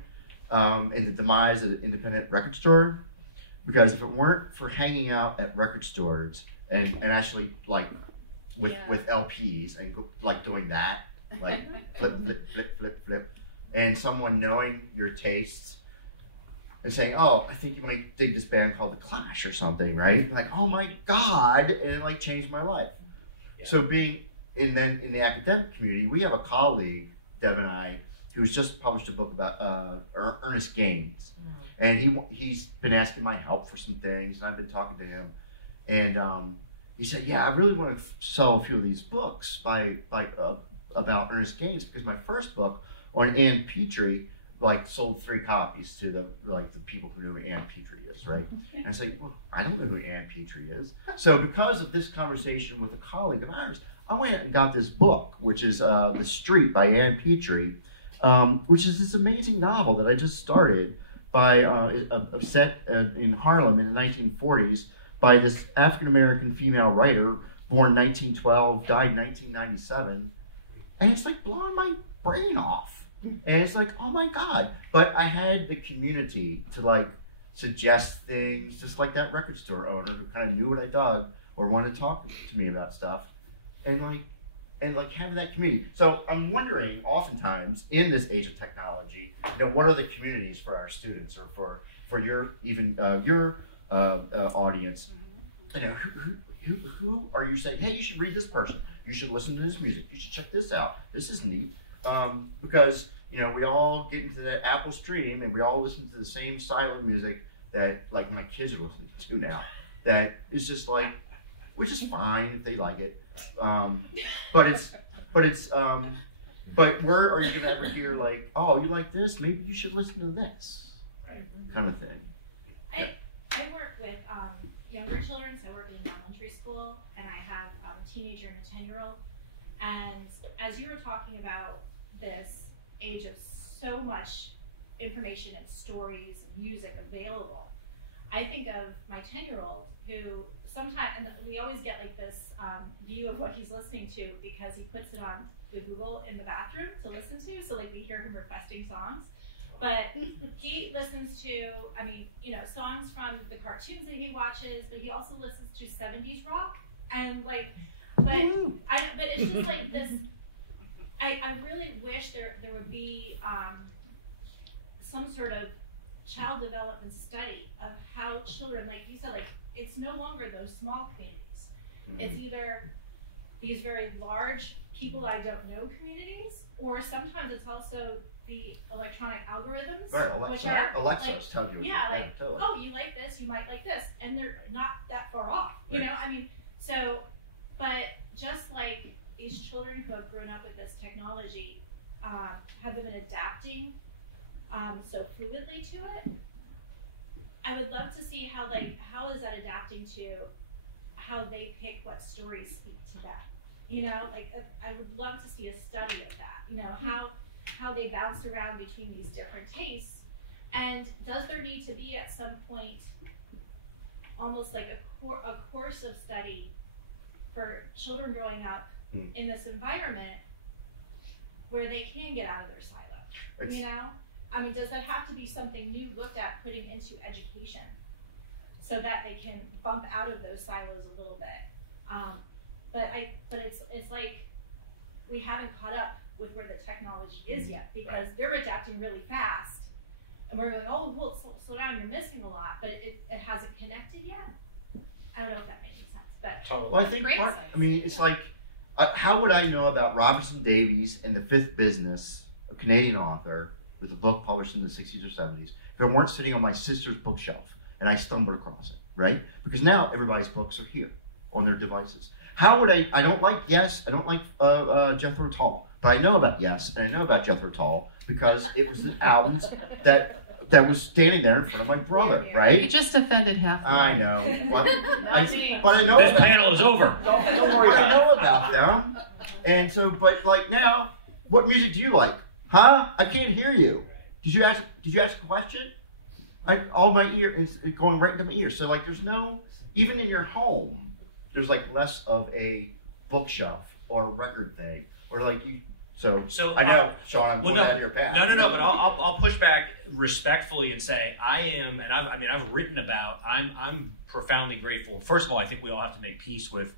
and the demise of the independent record store. Because if it weren't for hanging out at record stores and actually like with LPs and like doing that, like flip, and someone knowing your tastes and saying, oh, I think you might dig this band called The Clash or something, right? Like, oh my God, and it like changed my life. Yeah. So being in the academic community, we have a colleague, Deb and I, who's just published a book about Ernest Gaines. And he's been asking my help for some things, and I've been talking to him. And he said, yeah, I really want to sell a few of these books about Ernest Gaines, because my first book on Ann Petrie sold 3 copies to the people who knew who Ann Petrie is, right? And I said, well, I don't know who Ann Petrie is. So because of this conversation with a colleague of ours, I went and got this book, which is The Street by Ann Petrie, which is this amazing novel that I just started by set in Harlem in the 1940s by this African-American female writer, born 1912, died 1997. And it's like blowing my brain off. And it's like, oh my God. But I had the community to suggest things, just like that record store owner who kind of knew what I dug or wanted to talk to me about stuff. And having that community. So I'm wondering, oftentimes in this age of technology, what are the communities for our students or for your audience? Who are you saying, hey, you should read this person, you should listen to this music, you should check this out, this is neat, because we all get into that Apple Stream and we all listen to the same silent music that my kids are listening to now. That is just which is fine if they like it, but where are you gonna ever hear oh, you like this? Maybe you should listen to this, kind of thing. I work with younger children, so I work in elementary school, and I have a teenager and a 10-year-old. And as you were talking about this age of so much information and stories and music available, I think of my 10-year-old who sometimes, and we always get this view of what he's listening to because he puts it on the Google in the bathroom to listen to, so we hear him requesting songs. But he listens to, songs from the cartoons that he watches, but he also listens to 70s rock. And but it's just this, I really wish there would be some sort of child development study of how children, like you said, it's no longer those small communities. It's either these very large people I don't know communities, or sometimes it's also the electronic algorithms, right, which are Alexa's telling you. Totally. Oh, you like this, you might like this, and they're not that far off. You know, but just like these children who have grown up with this technology, have they been adapting so fluidly to it? I would love to see how is that adapting to how they pick what stories speak to them. I would love to see a study of that. How they bounce around between these different tastes, and does there need to be at some point almost a course of study for children growing up in this environment where they can get out of their silo? Does that have to be something new looked at putting into education so that they can bump out of those silos a little bit? But it's like we haven't caught up with where the technology is yet, because they're adapting really fast, and we're going, oh, well, slow down, you're missing a lot, but it hasn't connected yet. I don't know if that makes sense, but Totally. Well, I think it's how would I know about Robinson Davies and the Fifth Business, a Canadian author with a book published in the 60s or 70s, if it weren't sitting on my sister's bookshelf and I stumbled across it, right? Because now everybody's books are here on their devices. How would I don't like Yes, I don't like Jethro Tull, but I know about Yes, and I know about Jethro Tull because it was the albums that was standing there in front of my brother, right? You just offended half. I know. But I know This about panel is over. Don't worry, I know about them. And so, but now, what music do you like? Huh? I can't hear you. Did you ask a question? All my ear is going right into my ear. So there's no, even in your home, there's less of a bookshelf or a record thing, or you. So I know, Shaun, I'm going out of your path. No, but I'll push back respectfully and say I've written about. I'm profoundly grateful. First of all, I think we all have to make peace with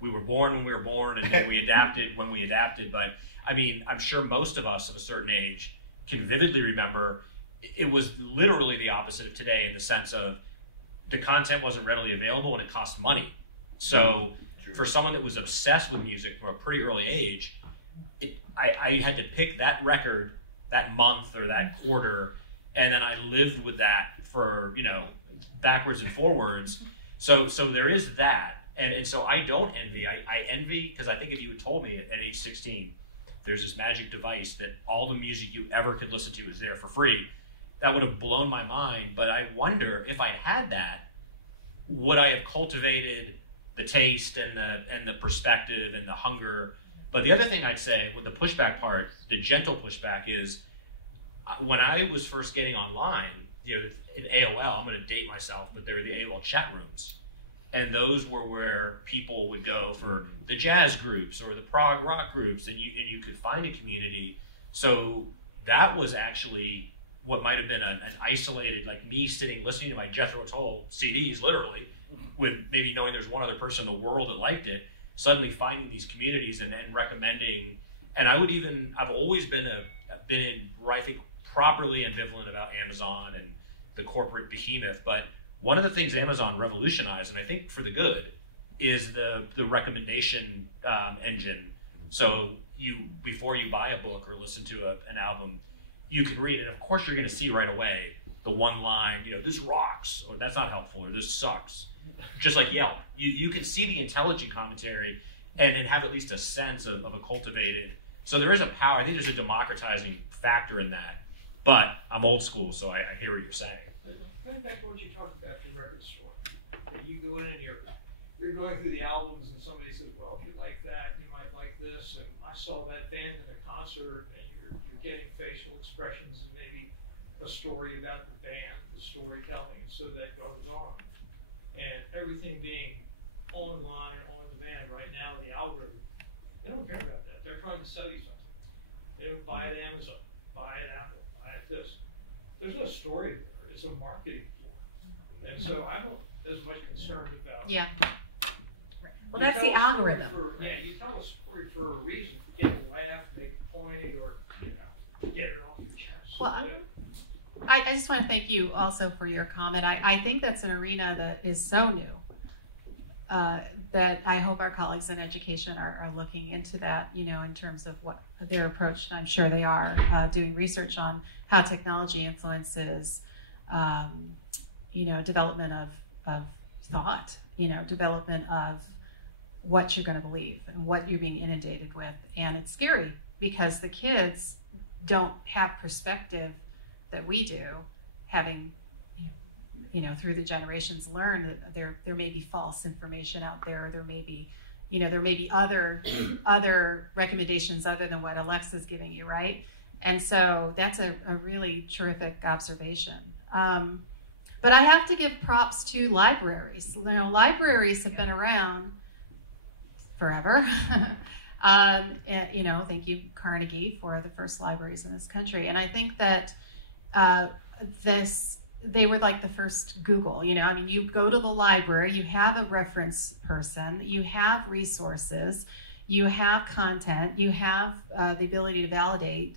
we were born when we were born, and then we adapted when we adapted. But I'm sure most of us of a certain age can vividly remember it was literally the opposite of today, in the sense of the content wasn't readily available and it cost money. So for someone that was obsessed with music from a pretty early age, I had to pick that record that month or that quarter, and then I lived with that for backwards and forwards. So there is that, And so I don't envy. I envy, because I think if you had told me at age 16, there's this magic device that all the music you ever could listen to is there for free, that would have blown my mind. But I wonder if I'd had that, would I have cultivated the taste and the perspective and the hunger? But the other thing I'd say with the pushback part, the gentle pushback, is when I was first getting online, you know, in AOL, I'm going to date myself, but there were the AOL chat rooms. And those were where people would go for the jazz groups or the prog rock groups, and you could find a community. So that was actually what might have been an isolated, like me sitting listening to my Jethro Tull CDs, literally, with maybe knowing there's one other person in the world that liked it, suddenly finding these communities and recommending. And I've always been I think, properly ambivalent about Amazon and the corporate behemoth. But one of the things Amazon revolutionized, and I think for the good, is the recommendation engine. So before you buy a book or listen to an album, you can read, and of course you're going to see right away the one line, you know, this rocks, or that's not helpful, or this sucks. Just like Yelp, you can see the intelligent commentary and have at least a sense of a cultivated. So there is a power. I think there's a democratizing factor in that. But I'm old school, so I hear what you're saying. Going back to what you talked about your record store, you go in and you're going through the albums, and somebody says, "Well, if you like that, you might like this." And I saw that band in a concert, and you're getting facial expressions and maybe a story about the band, the storytelling, so that goes on. And everything being online, on demand right now, the algorithm, they don't care about that. They're trying to sell you something. They don't buy it Amazon, buy it Apple, buy it this. There's no story there. It's a marketing tool. And so I'm not as much concerned about. Yeah. Well, that's the algorithm. You tell a story for a reason, to get a laugh, make a point, or get it off your chest. Well, I just want to thank you also for your comment. I think that's an arena that is so new that I hope our colleagues in education are looking into that, you know, in terms of what their approach, and I'm sure they are, doing research on how technology influences, you know, development of thought, you know, development of what you're going to believe and what you're being inundated with. And it's scary because the kids don't have perspective that we do, having, you know, through the generations learned that there may be false information out there. There may be, you know, there may be other recommendations other than what Alexa's giving you, right? And so that's a really terrific observation. But I have to give props to libraries. You know, libraries have been around forever. And, you know, thank you, Carnegie, for the first libraries in this country. And I think that they were like the first Google, you know, I mean, you go to the library, you have a reference person, you have resources, you have content, you have the ability to validate,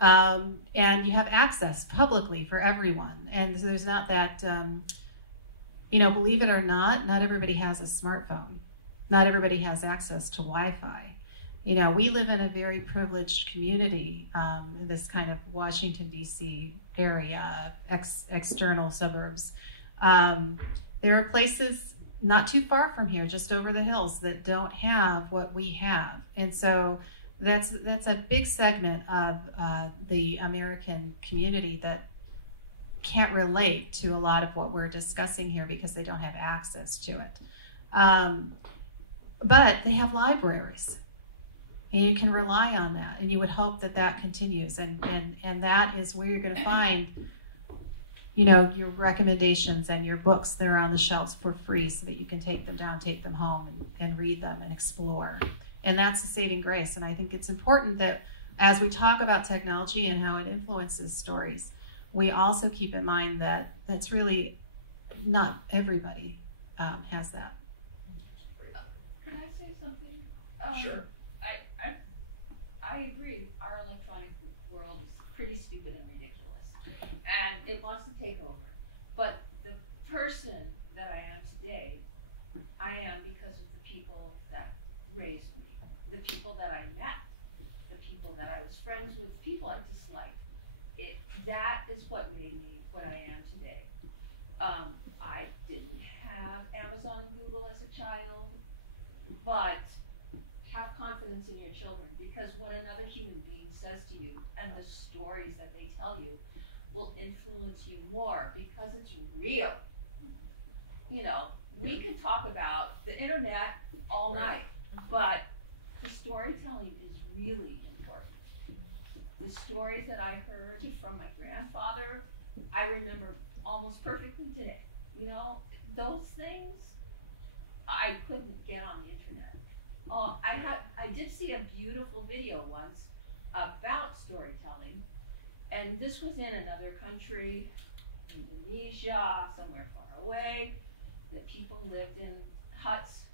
and you have access publicly for everyone. And so there's not that, you know, believe it or not everybody has a smartphone. Not everybody has access to Wi-Fi. You know, we live in a very privileged community, in this kind of Washington, D.C. area, external suburbs. There are places not too far from here, just over the hills, that don't have what we have. And so that's a big segment of the American community that can't relate to a lot of what we're discussing here because they don't have access to it. But they have libraries. And you can rely on that, and you would hope that that continues, and that is where you're going to find, you know, your recommendations and your books that are on the shelves for free, so that you can take them down, take them home, and read them and explore. And that's the saving grace. And I think it's important that as we talk about technology and how it influences stories, we also keep in mind that that's really not everybody has that. Can I say something? Sure. I agree. Our electronic world is pretty stupid and ridiculous, and it wants to take over. But the person that I am today, I am because of the people that raised me, the people that I met, the people that I was friends with, people I disliked. That is what made me what I am today. I didn't have Amazon, Google as a child. but have confidence in your children, because what another human being says to you and the stories that they tell you will influence you more because it's real. You know, we could talk about the internet all night, but the storytelling is really important. The stories that I heard from my grandfather, I remember almost perfectly today. You know, those things I couldn't get on the internet. Oh, I did see a beautiful video once about storytelling, and this was in another country, Indonesia, somewhere far away. The people lived in huts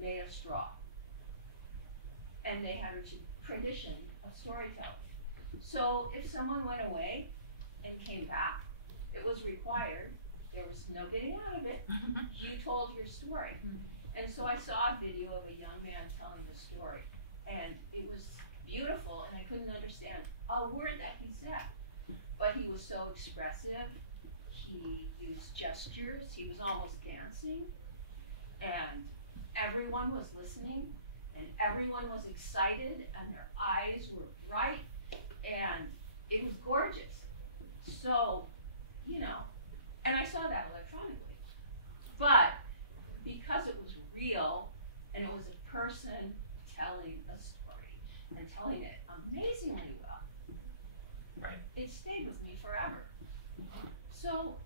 made of straw, and they had a tradition of storytelling. So if someone went away and came back, it was required. There was no getting out of it. You told your story. And so I saw a video of a young man telling the story, and it was beautiful, and I couldn't understand a word that he said. But he was so expressive. He used gestures. He was almost dancing. And everyone was listening, and everyone was excited, and their eyes were bright, and it was gorgeous. So, you know, and I saw that electronically. But because it was real, and it was a person telling a story, and telling it amazingly well, Right. it stayed with me forever. So,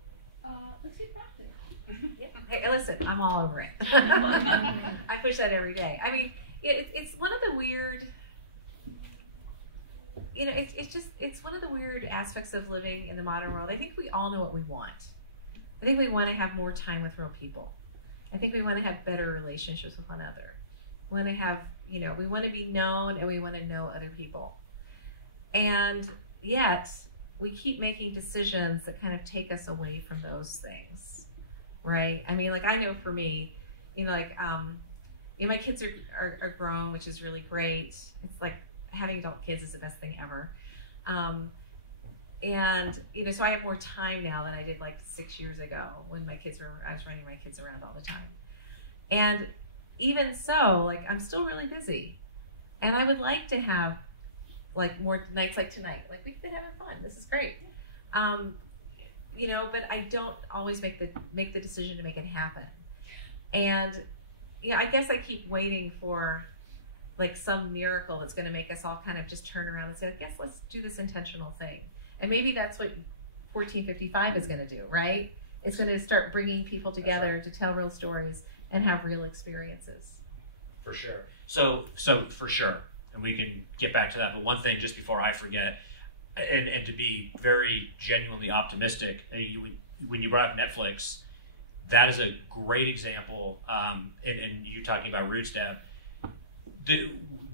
let's get back to it. Hey, listen, I'm all over it. I push that every day. I mean, it's one of the weird, you know, it's one of the weird aspects of living in the modern world. I think we all know what we want. I think we want to have more time with real people. I think we want to have better relationships with one another. We want to have, you know, we want to be known, and we want to know other people. And yet, we keep making decisions that kind of take us away from those things, right? I mean, like, I know for me, you know, like, you know, my kids are grown, which is really great. It's like having adult kids is the best thing ever. And, you know, so I have more time now than I did like 6 years ago when I was running my kids around all the time. And even so, like, I'm still really busy. And I would like to have like more nights like tonight. Like, we've been having fun. This is great. You know, but I don't always make the decision to make it happen. And, yeah, I guess I keep waiting for like some miracle that's going to make us all kind of just turn around and say, I guess let's do this intentional thing. And maybe that's what 1455 is going to do, right? It's going to start bringing people together to tell real stories and have real experiences. For sure. So for sure, and we can get back to that. But one thing, just before I forget, and to be very genuinely optimistic, when you brought up Netflix, that is a great example. And you talking about Roots, Deb.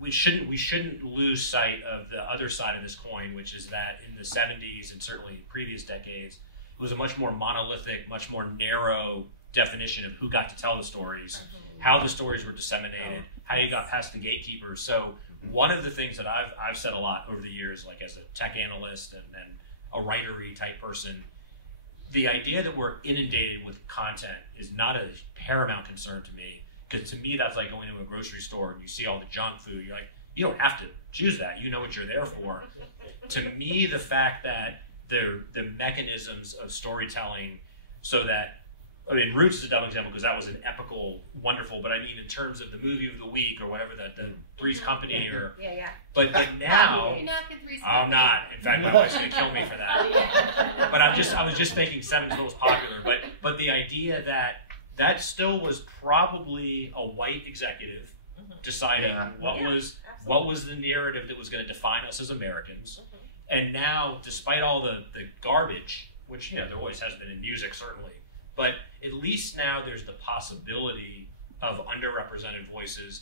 We shouldn't lose sight of the other side of this coin, which is that in the 70s and certainly previous decades, it was a much more monolithic, much more narrow definition of who got to tell the stories, how the stories were disseminated, how you got past the gatekeepers. So one of the things that I've said a lot over the years, like as a tech analyst and then a writery type person, the idea that we're inundated with content is not a paramount concern to me. Because to me, that's like going to a grocery store and you see all the junk food. You're like, you don't have to choose that. You know what you're there for. To me, the fact that the mechanisms of storytelling, so that, I mean, Roots is a dumb example because that was an epical, wonderful, but I mean in terms of the movie of the week or whatever, the Three's Company or... Yeah. But now... You're not the Three's I'm not. In fact, my wife's going to kill me for that. But I was just thinking Seven's most popular. But the idea that still was probably a white executive deciding what was the narrative that was going to define us as Americans. And now, despite all the garbage, which, you know, there always has been in music, certainly, but at least now there's the possibility of underrepresented voices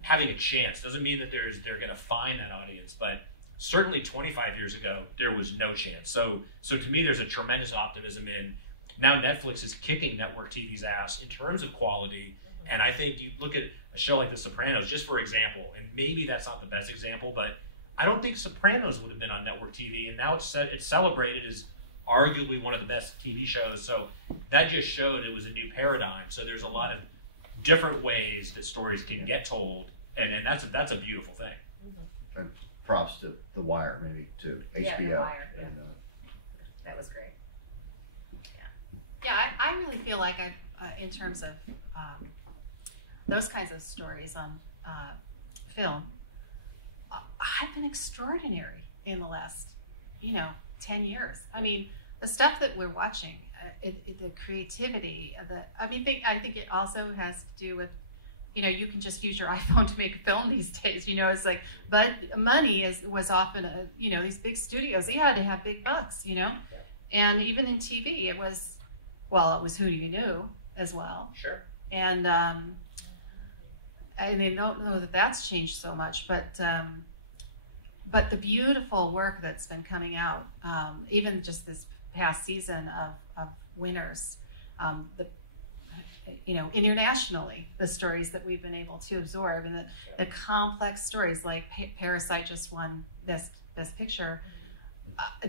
having a chance. Doesn't mean that they're going to find that audience, but certainly 25 years ago, there was no chance. So to me, there's a tremendous optimism in now Netflix is kicking network TV's ass in terms of quality. And I think you look at a show like The Sopranos, just for example, and maybe that's not the best example, but I don't think Sopranos would have been on network TV. And now it's celebrated as arguably one of the best TV shows. So that just showed it was a new paradigm. So there's a lot of different ways that stories can get told, and that's a beautiful thing. And props to The Wire, maybe to HBO. Yeah, The Wire, yeah. And, That was great. Yeah, I really feel like in terms of those kinds of stories on film, have been extraordinary in the last, 10 years. I mean, the stuff that we're watching, the creativity, I think it also has to do with, you can just use your iPhone to make a film these days. It's like, but money was often, these big studios, they had to have big bucks, and even in TV, it was who you knew as well. Sure. And I don't know that that's changed so much, but the beautiful work that's been coming out, even just this past season of Winners, internationally, the stories that we've been able to absorb, and the complex stories like Parasite just won Best Picture,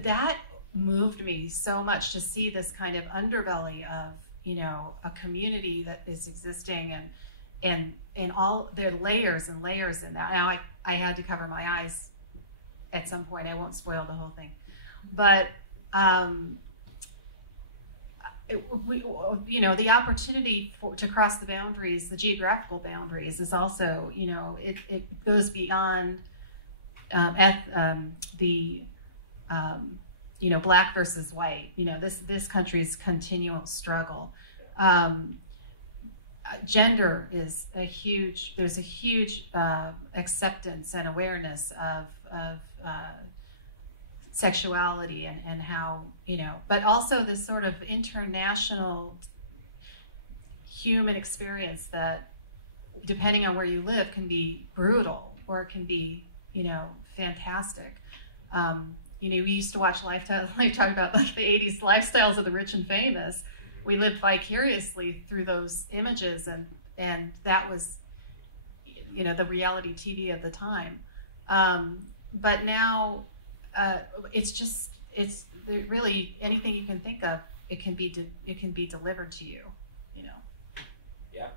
that moved me so much to see this kind of underbelly of a community that is existing, and all their layers and layers in that. Now I had to cover my eyes at some point. I won't spoil the whole thing, but the opportunity to cross the boundaries, the geographical boundaries, is also, it goes beyond the black versus white. This country's continual struggle. Gender is there's a huge acceptance and awareness of sexuality and how, but also this sort of international human experience that, depending on where you live, can be brutal or it can be, fantastic. We used to watch Lifetime, like talk about like the 80s lifestyles of the rich and famous. We lived vicariously through those images, and that was, the reality TV of the time. But now, it's really anything you can think of. It can be delivered to you. Yeah.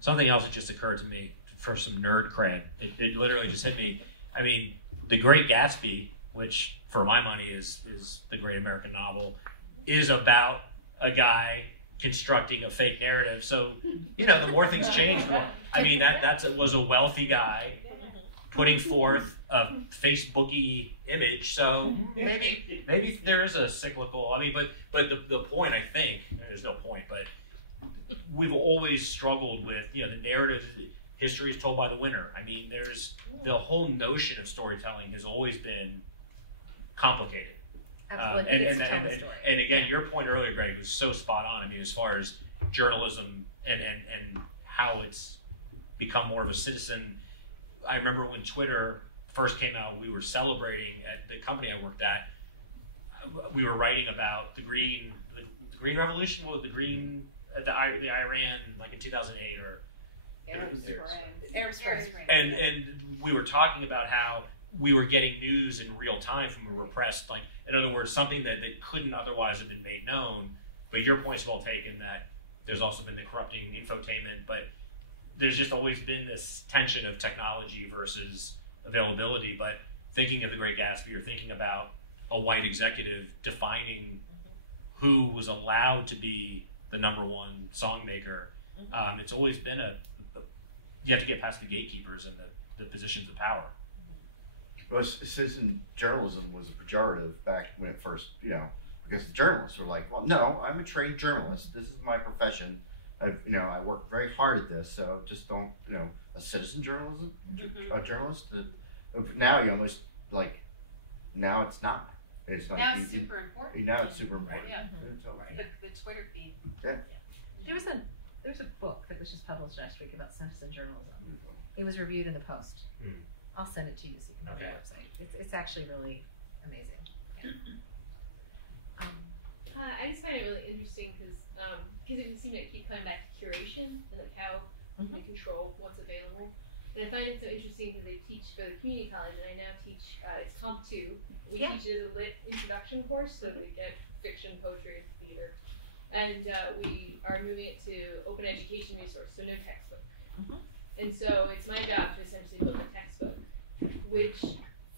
Something else that just occurred to me for some nerd cred. It literally just hit me. I mean, The Great Gatsby, which for my money is the great American novel, is about a guy constructing a fake narrative. So, the more things change, I mean, that was a wealthy guy putting forth a Facebooky image. So maybe there is a cyclical. I mean, but the point, I think, there's no point, but we've always struggled with, the narrative. History is told by the winner. I mean, there's the whole notion of storytelling has always been complicated. Absolutely. And again, your point earlier, Greg, was so spot on. I mean, as far as journalism and how it's become more of a citizen. I remember when Twitter first came out, we were celebrating at the company I worked at. We were writing about the Green Revolution, the Iran, like in 2008 or Arab Spring. And we were talking about how we were getting news in real time from a repressed, like, in other words, something that couldn't otherwise have been made known. But your point's well taken that there's also been the corrupting infotainment, but there's just always been this tension of technology versus availability. But thinking of The Great Gatsby, or thinking about a white executive defining who was allowed to be the #1 song maker, it's always been you have to get past the gatekeepers and the positions of power. Well, citizen journalism was a pejorative back when it first, because the journalists were like, well, no, I'm a trained journalist. This is my profession. I work very hard at this, so just don't, a citizen journalism, a journalist. Now you almost now it's not. It's not. Now it's super important. Now it's super important. Yeah. The Twitter feed. Yeah. There was a book that was just published last week about citizen journalism. It was reviewed in the Post. I'll send it to you so you can go to the website. It's actually really amazing. Yeah. I just find it really interesting because it seems to keep coming back to curation and how we control what's available. And I find it so interesting because they teach for the community college, and I now teach. It's Comp 2. We teach it as a lit introduction course, so we get fiction, poetry, theater. and we are moving it to open education resource, so no textbook. And so it's my job to essentially build a textbook, which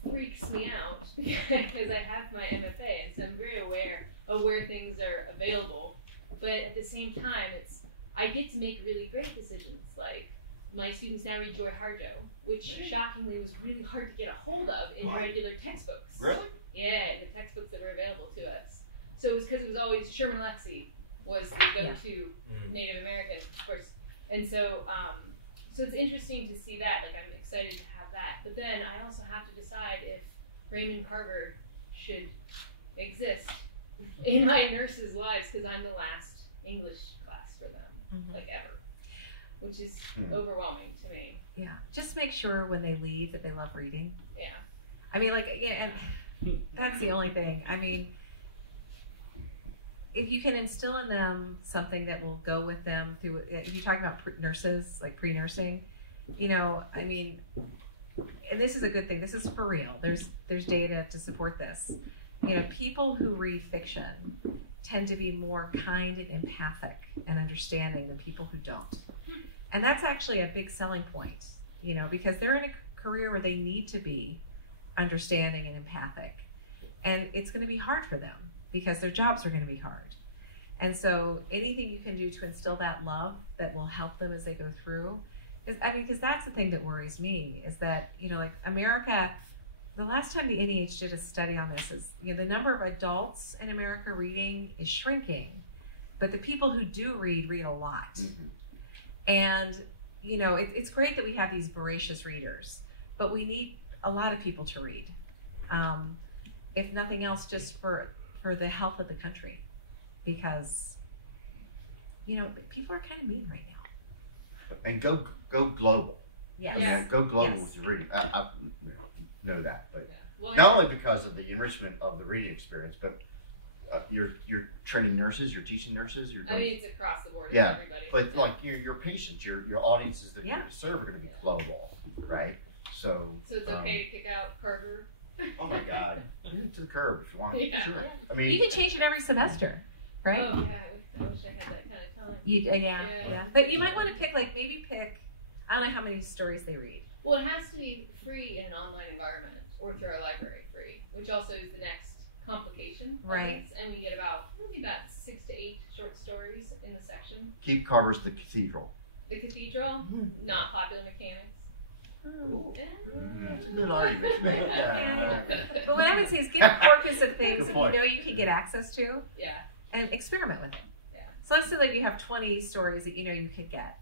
freaks me out because I have my MFA, and so I'm very aware of where things are available. But at the same time, I get to make really great decisions. Like, my students now read Joy Harjo, which shockingly was really hard to get a hold of in regular textbooks. Really? Yeah, the textbooks that were available to us. So it was because it was always Sherman Alexie was the go-to Native American, of course. And so, so it's interesting to see that. Like, I'm excited to have that. But then I also have to decide if Raymond Carver should exist in my nurses' lives, because I'm the last English class for them, like ever, which is overwhelming to me. Yeah, just make sure when they leave that they love reading. Yeah. I mean, like, yeah, and that's the only thing. I mean, if you can instill in them something that will go with them through, if you're talking about nurses, like pre-nursing, you know, I mean, and this is a good thing. This is for real. There's data to support this. You know, people who read fiction tend to be more kind and empathic and understanding than people who don't. And that's actually a big selling point, you know, because they're in a career where they need to be understanding and empathic. And it's going to be hard for them because their jobs are going to be hard. And so anything you can do to instill that love that will help them as they go through is, I mean, because that's the thing that worries me is that, you know, like America, the last time the NEH did a study on this is, you know, the number of adults in America reading is shrinking, but the people who do read a lot. And, you know, it's great that we have these voracious readers, but we need a lot of people to read. If nothing else, just for the health of the country, because, you know, people are kind of mean right now. And go global. Yes. I mean, go global Yes. with your reading. I know that, but Well, not only because of the enrichment of the reading experience, but you're training nurses, you're teaching nurses, you're doing, I mean, it's across the board. yeah, Everybody. but like your patients, your audiences that Yeah. you serve are going to be global, right? So it's okay to kick out Carver. oh my God, to the curb if you want. Yeah. Sure. I mean, You can change it every semester, right? Oh yeah, I wish I had that kind of time. Yeah. But you might want to pick, I don't know how many stories they read. Well, it has to be free in an online environment or through our library free, which also is the next complication. of Right. this. And we get maybe about 6 to 8 short stories in the section. keep Carver's The Cathedral. The Cathedral, not Popular Mechanics. It's a good argument to make. Yeah. But what I would say is get a corpus of things Good that point. you know you can get access to Yeah. and experiment with it. Yeah. So let's say like you have 20 stories that you know you could get.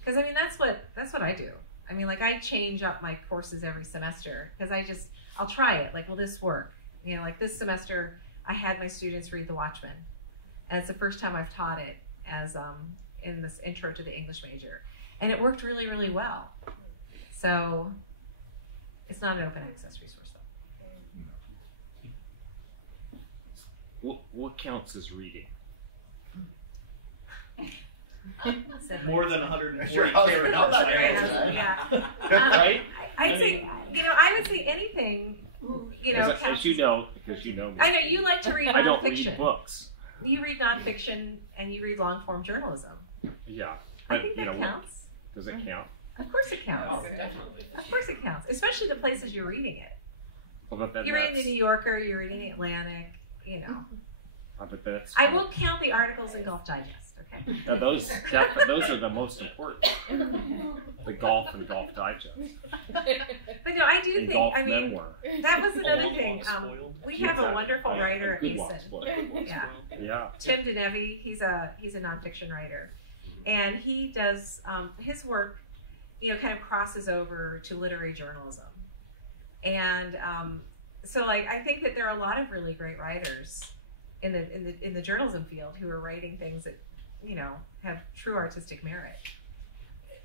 Because I mean that's what I do. I mean, like I change up my courses every semester because I'll try it. Like, will this work? You know, like this semester I had my students read The Watchmen. And it's the first time I've taught it as in this intro to the English major. And it worked really, really well. So it's not an open access resource though. What counts as reading? More than 140 Sure, I'll carry know that outs. answer. Yeah. Right? I'd say, you know, I would say anything, you know. As you know, because you know me. I know you like to read nonfiction. I don't read books. You read nonfiction and you read long form journalism. Yeah. I But think you that know, counts. does it count? Of course it counts. Oh, definitely. Of course it counts, especially the places you're reading it. Well, but then You're reading the that's, New Yorker, you're reading the Atlantic, you know. but that's I will count the articles in Golf Digest, okay? now those are the most important. The Golf and Golf Digest. But no, I do And think, Golf I mean, Memoir. that was A another long thing. walk spoiled. We have a wonderful writer at Good walk Mason. spoiled. Yeah. Yeah. Tim Denevi, he's a nonfiction writer, and he does his work, you know, kind of crosses over to literary journalism, and so like I think that there are a lot of really great writers in the journalism field who are writing things that, you know, have true artistic merit.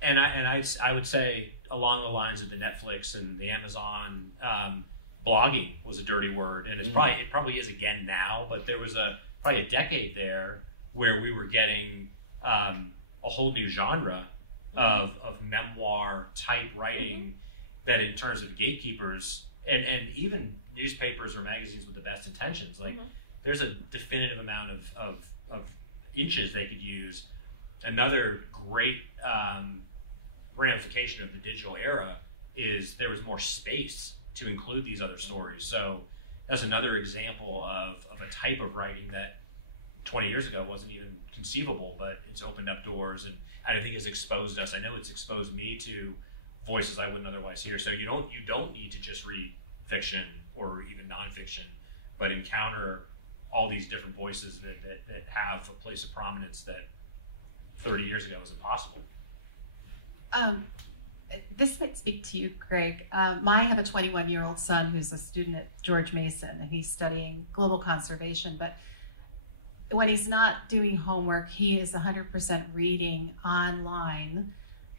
And I would say along the lines of the Netflix and the Amazon, blogging was a dirty word, and it probably is again now. But there was probably a decade there where we were getting a whole new genre of memoir type writing that, in terms of gatekeepers and even newspapers or magazines with the best intentions, like there's a definitive amount of inches they could use. Another great ramification of the digital era is there was more space to include these other stories. So that's another example of a type of writing that 20 years ago wasn't even conceivable, but it's opened up doors, and I think has exposed us. I know it's exposed me to voices I wouldn't otherwise hear. So you don't need to just read fiction or even nonfiction, but encounter all these different voices that have a place of prominence that 30 years ago was impossible. This might speak to you, Gregg. I have a 21-year-old son who's a student at George Mason, and he's studying global conservation. But when he's not doing homework, he is 100% reading online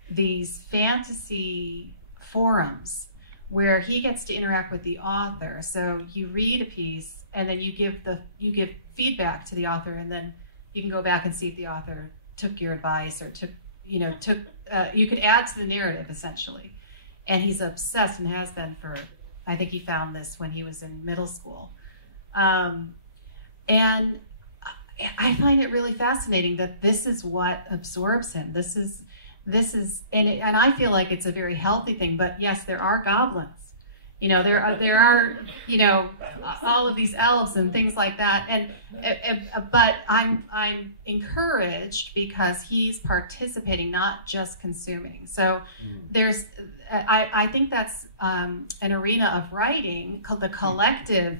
these fantasy forums where he gets to interact with the author. So you read a piece, and then you give feedback to the author, and then you can go back and see if the author took your advice or you could add to the narrative essentially. And he's obsessed and has been for, I think he found this when he was in middle school. And I find it really fascinating that this is what absorbs him. This is, and I feel like it's a very healthy thing, but yes, there are goblins. There are all of these elves and things like that, but I'm encouraged because he's participating, not just consuming. So I think that's an arena of writing called the collective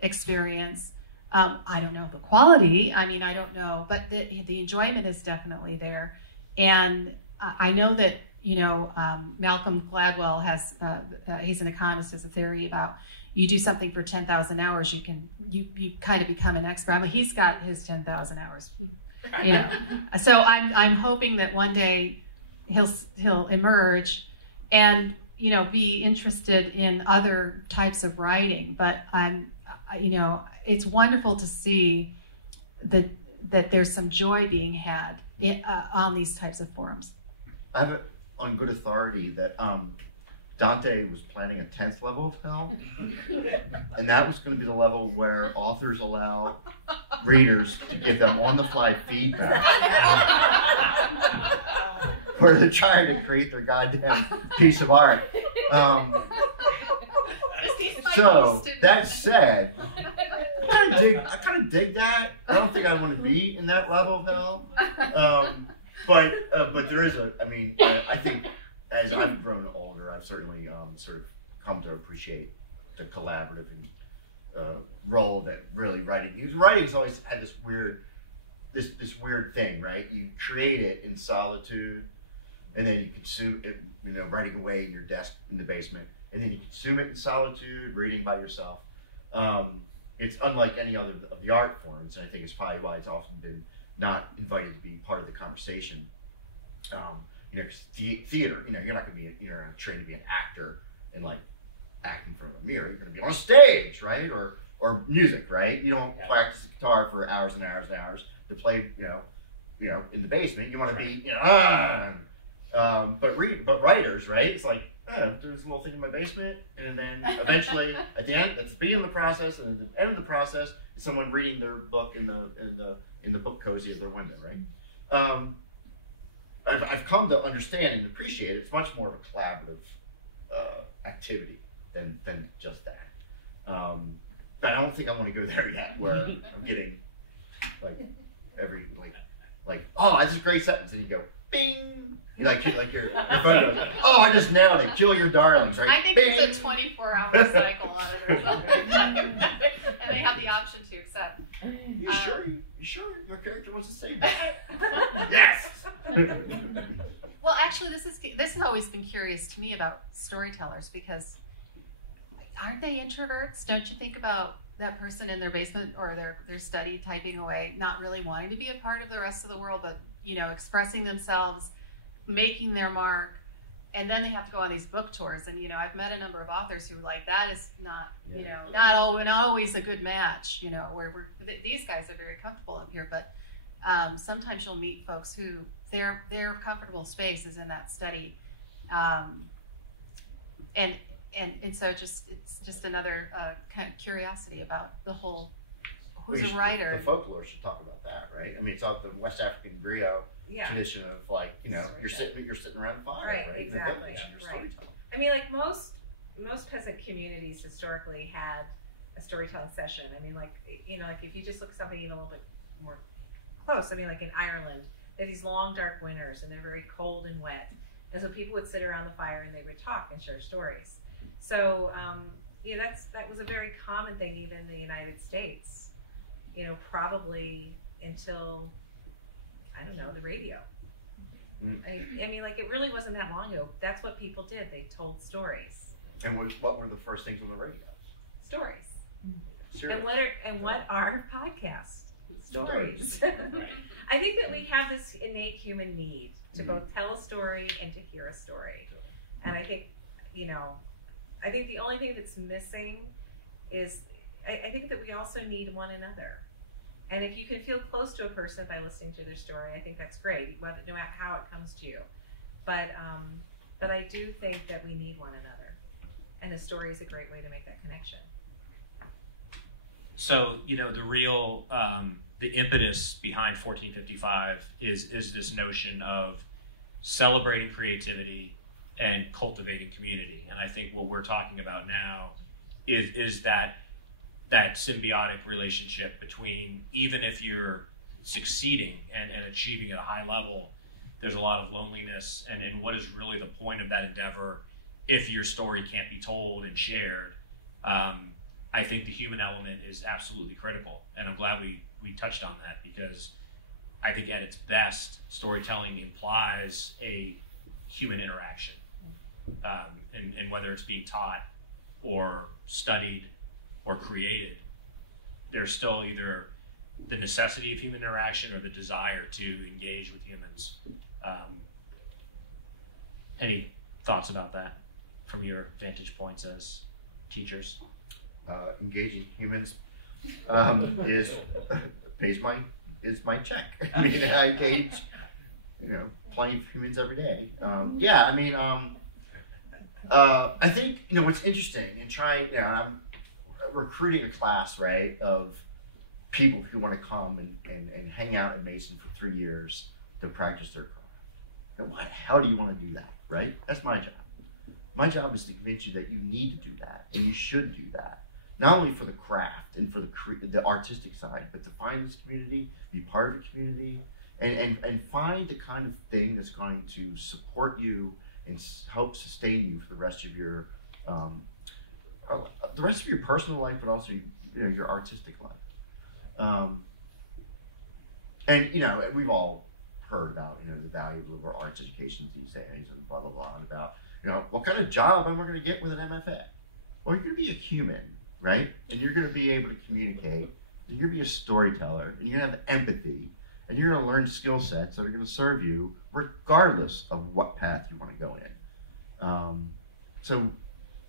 experience. I don't know the quality. I mean, I don't know, but the enjoyment is definitely there, and I know that. Malcolm Gladwell has, he's an economist, has a theory about you do something for 10,000 hours, you kind of become an expert. I mean, he's got his 10,000 hours, So I'm hoping that one day he'll emerge and, be interested in other types of writing. But it's wonderful to see that there's some joy being had on these types of forums. I have it on good authority that Dante was planning a 10th level of hell, and that was going to be the level where authors allow readers to give them on-the-fly feedback, where they're trying to create their goddamn piece of art. So that said, I kind of dig that. I don't think I want to be in that level of hell. But there is I think as I've grown older, I've certainly sort of come to appreciate the collaborative role that really writing's always had this weird thing, right? You create it in solitude, and then you consume it, writing away in your desk in the basement, and then you consume it in solitude, reading by yourself. It's unlike any other of the art forms, and I think it's probably why it's often been not invited to be part of the conversation. Because theater, you're not going to be, trained to be an actor and act in front of a mirror. You're going to be on a stage, right? Or music, right? You don't practice the guitar for hours and hours and hours to play, in the basement. You want to be, but writers, right? It's like, there's a little thing in my basement, and then eventually at the end, that's the beginning of the process, and at the end of the process is someone reading their book in the book cozy of their window, right? I've come to understand and appreciate it. It's much more of a collaborative activity than just that. But I don't think I want to go there yet, where I'm getting oh, that's a great sentence, and you go bing. Your phone goes, oh, I just nailed it. Kill your darlings, right? I think bing. there's a 24-hour cycle on it or something, and they have the option to accept. You sure your character wants to say that? Yes. Well, actually, this has always been curious to me about storytellers, because aren't they introverts? Don't you think about that person in their basement or their study typing away, not really wanting to be a part of the rest of the world, but expressing themselves, making their mark, and then they have to go on these book tours. And I've met a number of authors who that is not not always a good match. Where these guys are very comfortable up here, but sometimes you'll meet folks who their comfortable space is in that study, and so it's just another kind of curiosity about the whole who's We a should- writer. The folklore should talk about that, right? I mean, it's all the West African griot Yeah. tradition of like, you know, you're sitting around the fire, Right, right? In the exactly, village and you're right. storytelling. I mean, like most peasant communities historically had a storytelling session. I mean, like, you know, like if you just look at something even a little bit more close, I mean, like in Ireland, they have these long, dark winters and they're very cold and wet. And so people would sit around the fire and they would talk and share stories. So, you know, that was a very common thing even in the United States, you know, probably until, I don't know, the radio. I mean, like, it really wasn't that long ago. That's what people did. They told stories. And what were the first things on the radio? Stories. Seriously. And what are podcasts? Stories. I think that we have this innate human need to both tell a story and to hear a story. And I think, you know, I think the only thing that's missing is, I think that we also need one another. And if you can feel close to a person by listening to their story, I think that's great, no matter how it comes to you. But I do think that we need one another. And a story is a great way to make that connection. So, you know, the real, the impetus behind 1455 is this notion of celebrating creativity and cultivating community. And I think what we're talking about now is that symbiotic relationship between, even if you're succeeding and achieving at a high level, there's a lot of loneliness. And what is really the point of that endeavor if your story can't be told and shared? I think the human element is absolutely critical. And I'm glad we touched on that, because I think at its best, storytelling implies a human interaction. And whether it's being taught or studied or created, there's still either the necessity of human interaction or the desire to engage with humans. Any thoughts about that from your vantage points as teachers? Engaging humans is my check. I mean, I engage, you know, plenty of humans every day. Yeah, I mean, I think, you know, what's interesting in trying, you know, I'm recruiting a class, right, of people who want to come and hang out in Mason for 3 years to practice their craft. And why the hell do you want to do that, right? That's my job. My job is to convince you that you need to do that and you should do that. Not only for the craft and for the artistic side, but to find this community, be part of the community, and find the kind of thing that's going to support you and help sustain you for the rest of your personal life, but also, you know, your artistic life. And you know, we've all heard about, you know, the value of liberal arts education these days, and blah blah blah, and about, you know, what kind of job am I going to get with an MFA? Well, you're going to be a human, right? And you're going to be able to communicate. And you're going to be a storyteller, and you're going to have empathy, and you're going to learn skill sets that are going to serve you regardless of what path you want to go in. So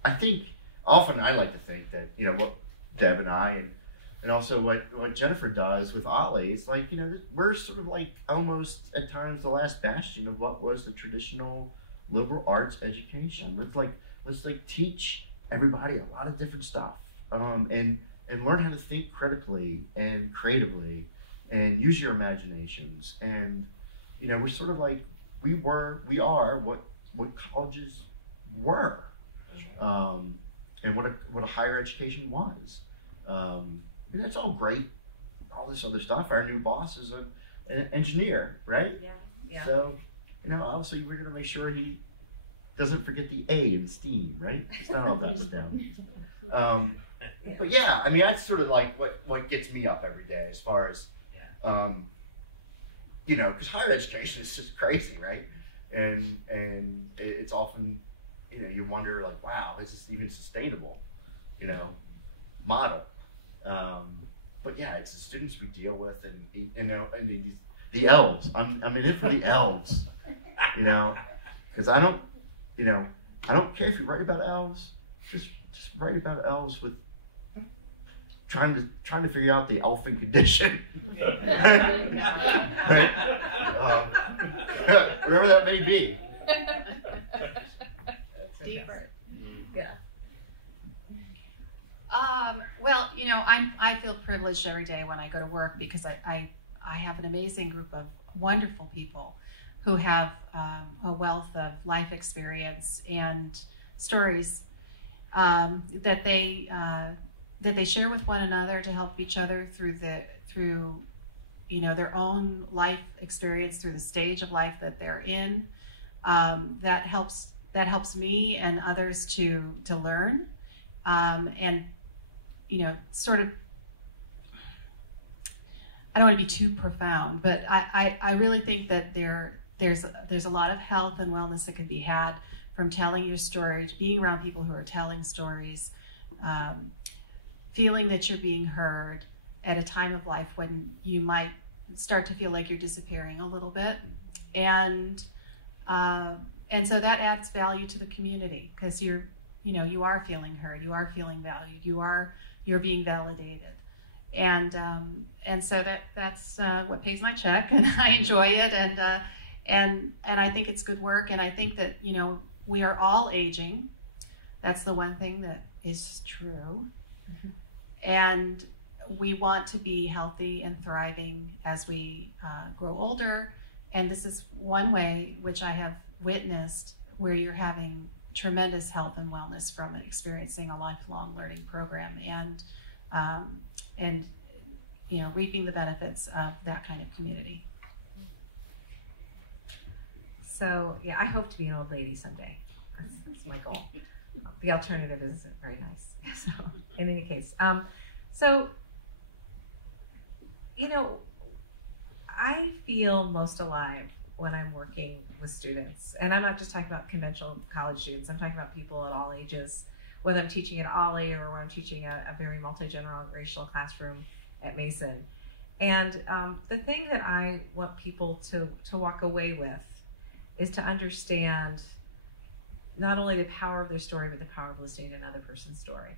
I think often I like to think that, you know, what Deb and I and also what Jennifer does with OLLI, it's like, you know, we're sort of like almost at times the last bastion of what was the traditional liberal arts education. Let's teach everybody a lot of different stuff, and learn how to think critically and creatively and use your imaginations. And, you know, we're sort of like, we are what colleges were, and what a higher education was. And that's all great, all this other stuff. Our new boss is an engineer, right? Yeah. So, you know, obviously we're going to make sure he doesn't forget the A in STEAM, right? It's not all that STEM. But yeah, I mean, that's sort of like what gets me up every day, as far as, you know, because higher education is just crazy, right? And it's often, you know, you wonder, like, wow, is this even sustainable, you know, model? But yeah, it's the students we deal with, and you know, and the elves. I'm in it for the elves, you know, because I don't care if you write about elves. Just write about elves with trying to figure out the elfin condition, right? Whatever that may be. Deeper. Yeah. Well, I feel privileged every day when I go to work because I have an amazing group of wonderful people who have a wealth of life experience and stories that they share with one another to help each other through their own life experience, through the stage of life that they're in. That helps me and others to learn, and sort of. I don't want to be too profound, but I really think that there's a lot of health and wellness that can be had from telling your story, being around people who are telling stories, feeling that you're being heard at a time of life when you might start to feel like you're disappearing a little bit, and so that adds value to the community because you are feeling heard, you are feeling valued, you're being validated, and so that's what pays my check, and I enjoy it, and I think it's good work, and I think that we are all aging. That's the one thing that is true, and we want to be healthy and thriving as we grow older, and this is one way which I have witnessed where you're having tremendous health and wellness from experiencing a lifelong learning program and reaping the benefits of that kind of community. So yeah, I hope to be an old lady someday. That's my goal. The alternative isn't very nice. So in any case, I feel most alive when I'm working with students. And I'm not just talking about conventional college students. I'm talking about people at all ages, whether I'm teaching at OLLI or when I'm teaching a very multi-generational classroom at Mason. And the thing that I want people to walk away with is to understand not only the power of their story, but the power of listening to another person's story.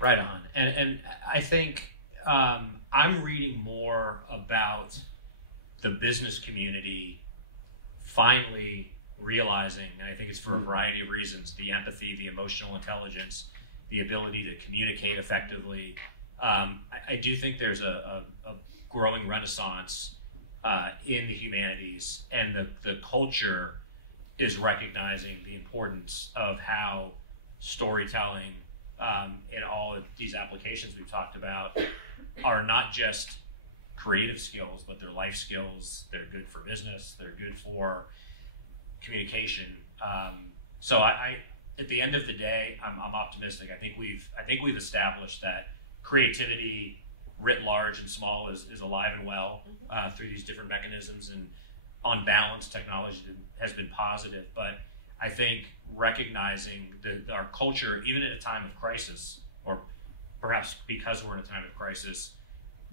Right on. And I think I'm reading more about the business community finally realizing, and I think it's for a variety of reasons, the empathy, the emotional intelligence, the ability to communicate effectively. I do think there's a growing renaissance in the humanities, and the culture is recognizing the importance of how storytelling in all of these applications we've talked about are not just creative skills, but they're life skills. They're good for business. They're good for communication. So I at the end of the day, I'm optimistic. I think we've established that creativity, writ large and small, is alive and well through these different mechanisms, and on balance, technology has been positive. But I think recognizing that our culture, even at a time of crisis, or perhaps because we're in a time of crisis,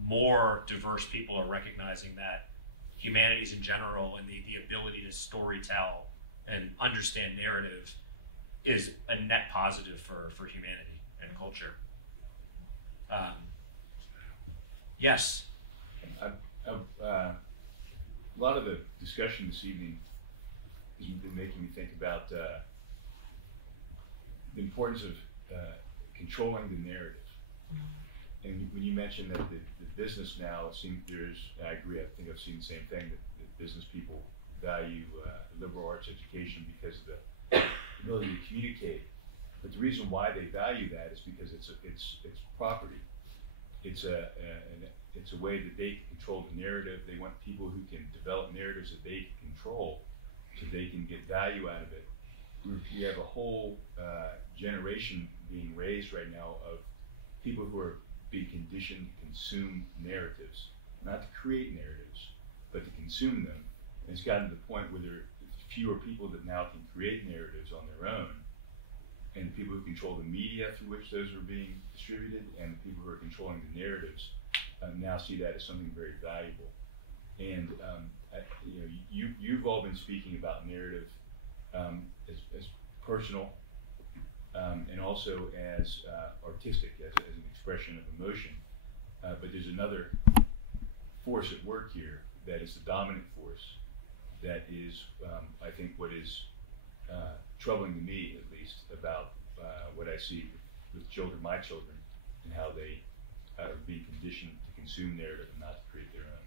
more diverse people are recognizing that humanities in general and the ability to storytell and understand narrative is a net positive for humanity and culture. Yes? A lot of the discussion this evening has been making me think about the importance of controlling the narrative. And when you mentioned that the business now, it seems I agree, I think I've seen the same thing, that business people value liberal arts education because of the ability to communicate. But the reason why they value that is because it's property. It's a way that they can control the narrative. They want people who can develop narratives that they can control, so they can get value out of it. We have a whole generation being raised right now of people who are being conditioned to consume narratives, not to create narratives, but to consume them. And it's gotten to the point where there are fewer people that now can create narratives on their own, and the people who control the media through which those are being distributed, and the people who are controlling the narratives now see that as something very valuable. And you've all been speaking about narrative as personal and also as artistic, as an expression of emotion. But there's another force at work here that is the dominant force, that is, I think, what is troubling to me, at least, about what I see with children, my children, and how they are being conditioned to consume narrative and not to create their own.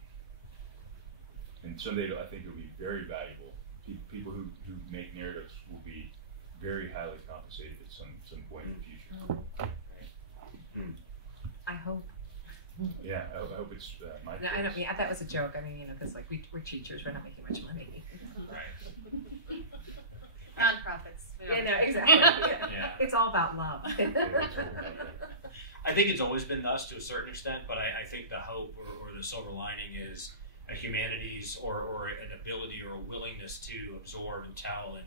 And someday I think it'll be very valuable. People who make narratives will be very highly compensated at some point in the future. Right? I hope. Yeah, I hope it's my. No, I don't. Yeah, that was a joke. I mean, because like we're teachers, we're not making much money. Right. Nonprofits. Yeah, no, exactly. Yeah. It's all about love. I think it's always been thus to a certain extent, but I think the hope or the silver lining is a humanities or an ability or a willingness to absorb and tell and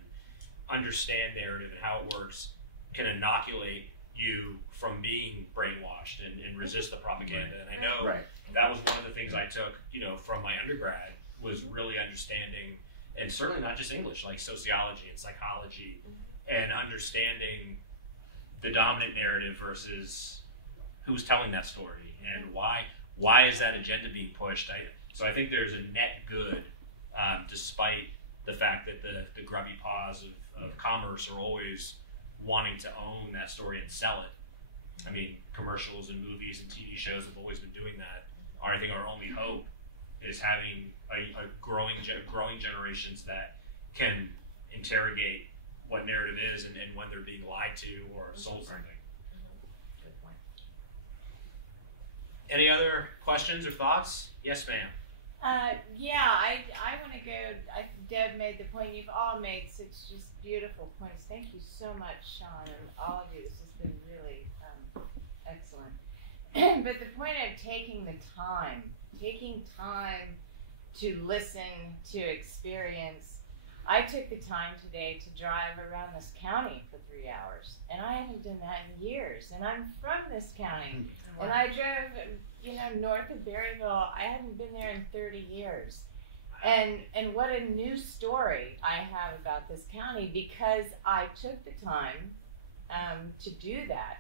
understand narrative and how it works can inoculate you from being brainwashed and resist the propaganda. And I know that was one of the things I took, from my undergrad was really understanding, and certainly not just English, like sociology and psychology, and understanding the dominant narrative versus who's telling that story and why is that agenda being pushed. So I think there's a net good, despite the fact that the grubby paws of commerce are always wanting to own that story and sell it. I mean, commercials and movies and TV shows have always been doing that. I think our only hope is having a growing generations that can interrogate what narrative is and when they're being lied to or sold something. Good point. Any other questions or thoughts? Yes, ma'am. I want to go. Deb made the point. You've all made such just beautiful points. Thank you so much, Shaun, and all of you. This has been really excellent. But the point of taking time to listen, to experience. I took the time today to drive around this county for 3 hours, and I haven't done that in years. And I'm from this county, and I drove, north of Berryville. I hadn't been there in 30 years. And what a new story I have about this county because I took the time to do that.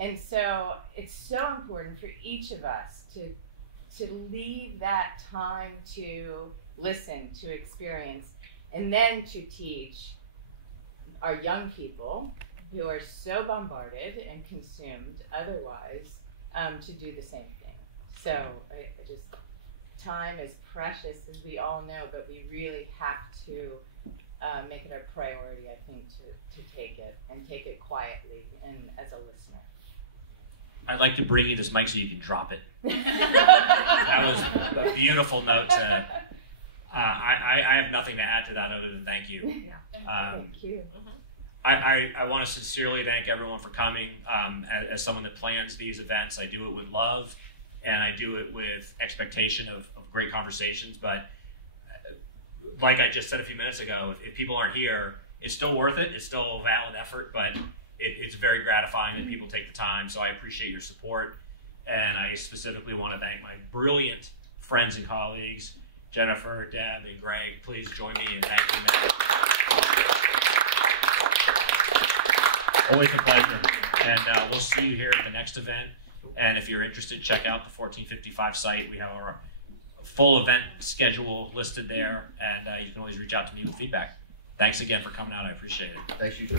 And so it's so important for each of us to leave that time to listen, to experience, and then to teach our young people who are so bombarded and consumed otherwise to do the same thing. So time is precious, as we all know, but we really have to make it a priority, I think, to take it and take it quietly and as a listener. I'd like to bring you this mic so you can drop it. That was a beautiful note. I have nothing to add to that other than thank you. Thank you. I want to sincerely thank everyone for coming. As someone that plans these events, I do it with love, and I do it with expectation of great conversations. But like I just said a few minutes ago, if people aren't here, it's still worth it. It's still a valid effort, but it's very gratifying that people take the time. So I appreciate your support, and I specifically want to thank my brilliant friends and colleagues, Jennifer, Deb, and Gregg. Please join me in thanking them. Always a pleasure. And we'll see you here at the next event. And if you're interested, check out the 1455 site. We have our full event schedule listed there, and you can always reach out to me with feedback. Thanks again for coming out. I appreciate it. Thanks, you too.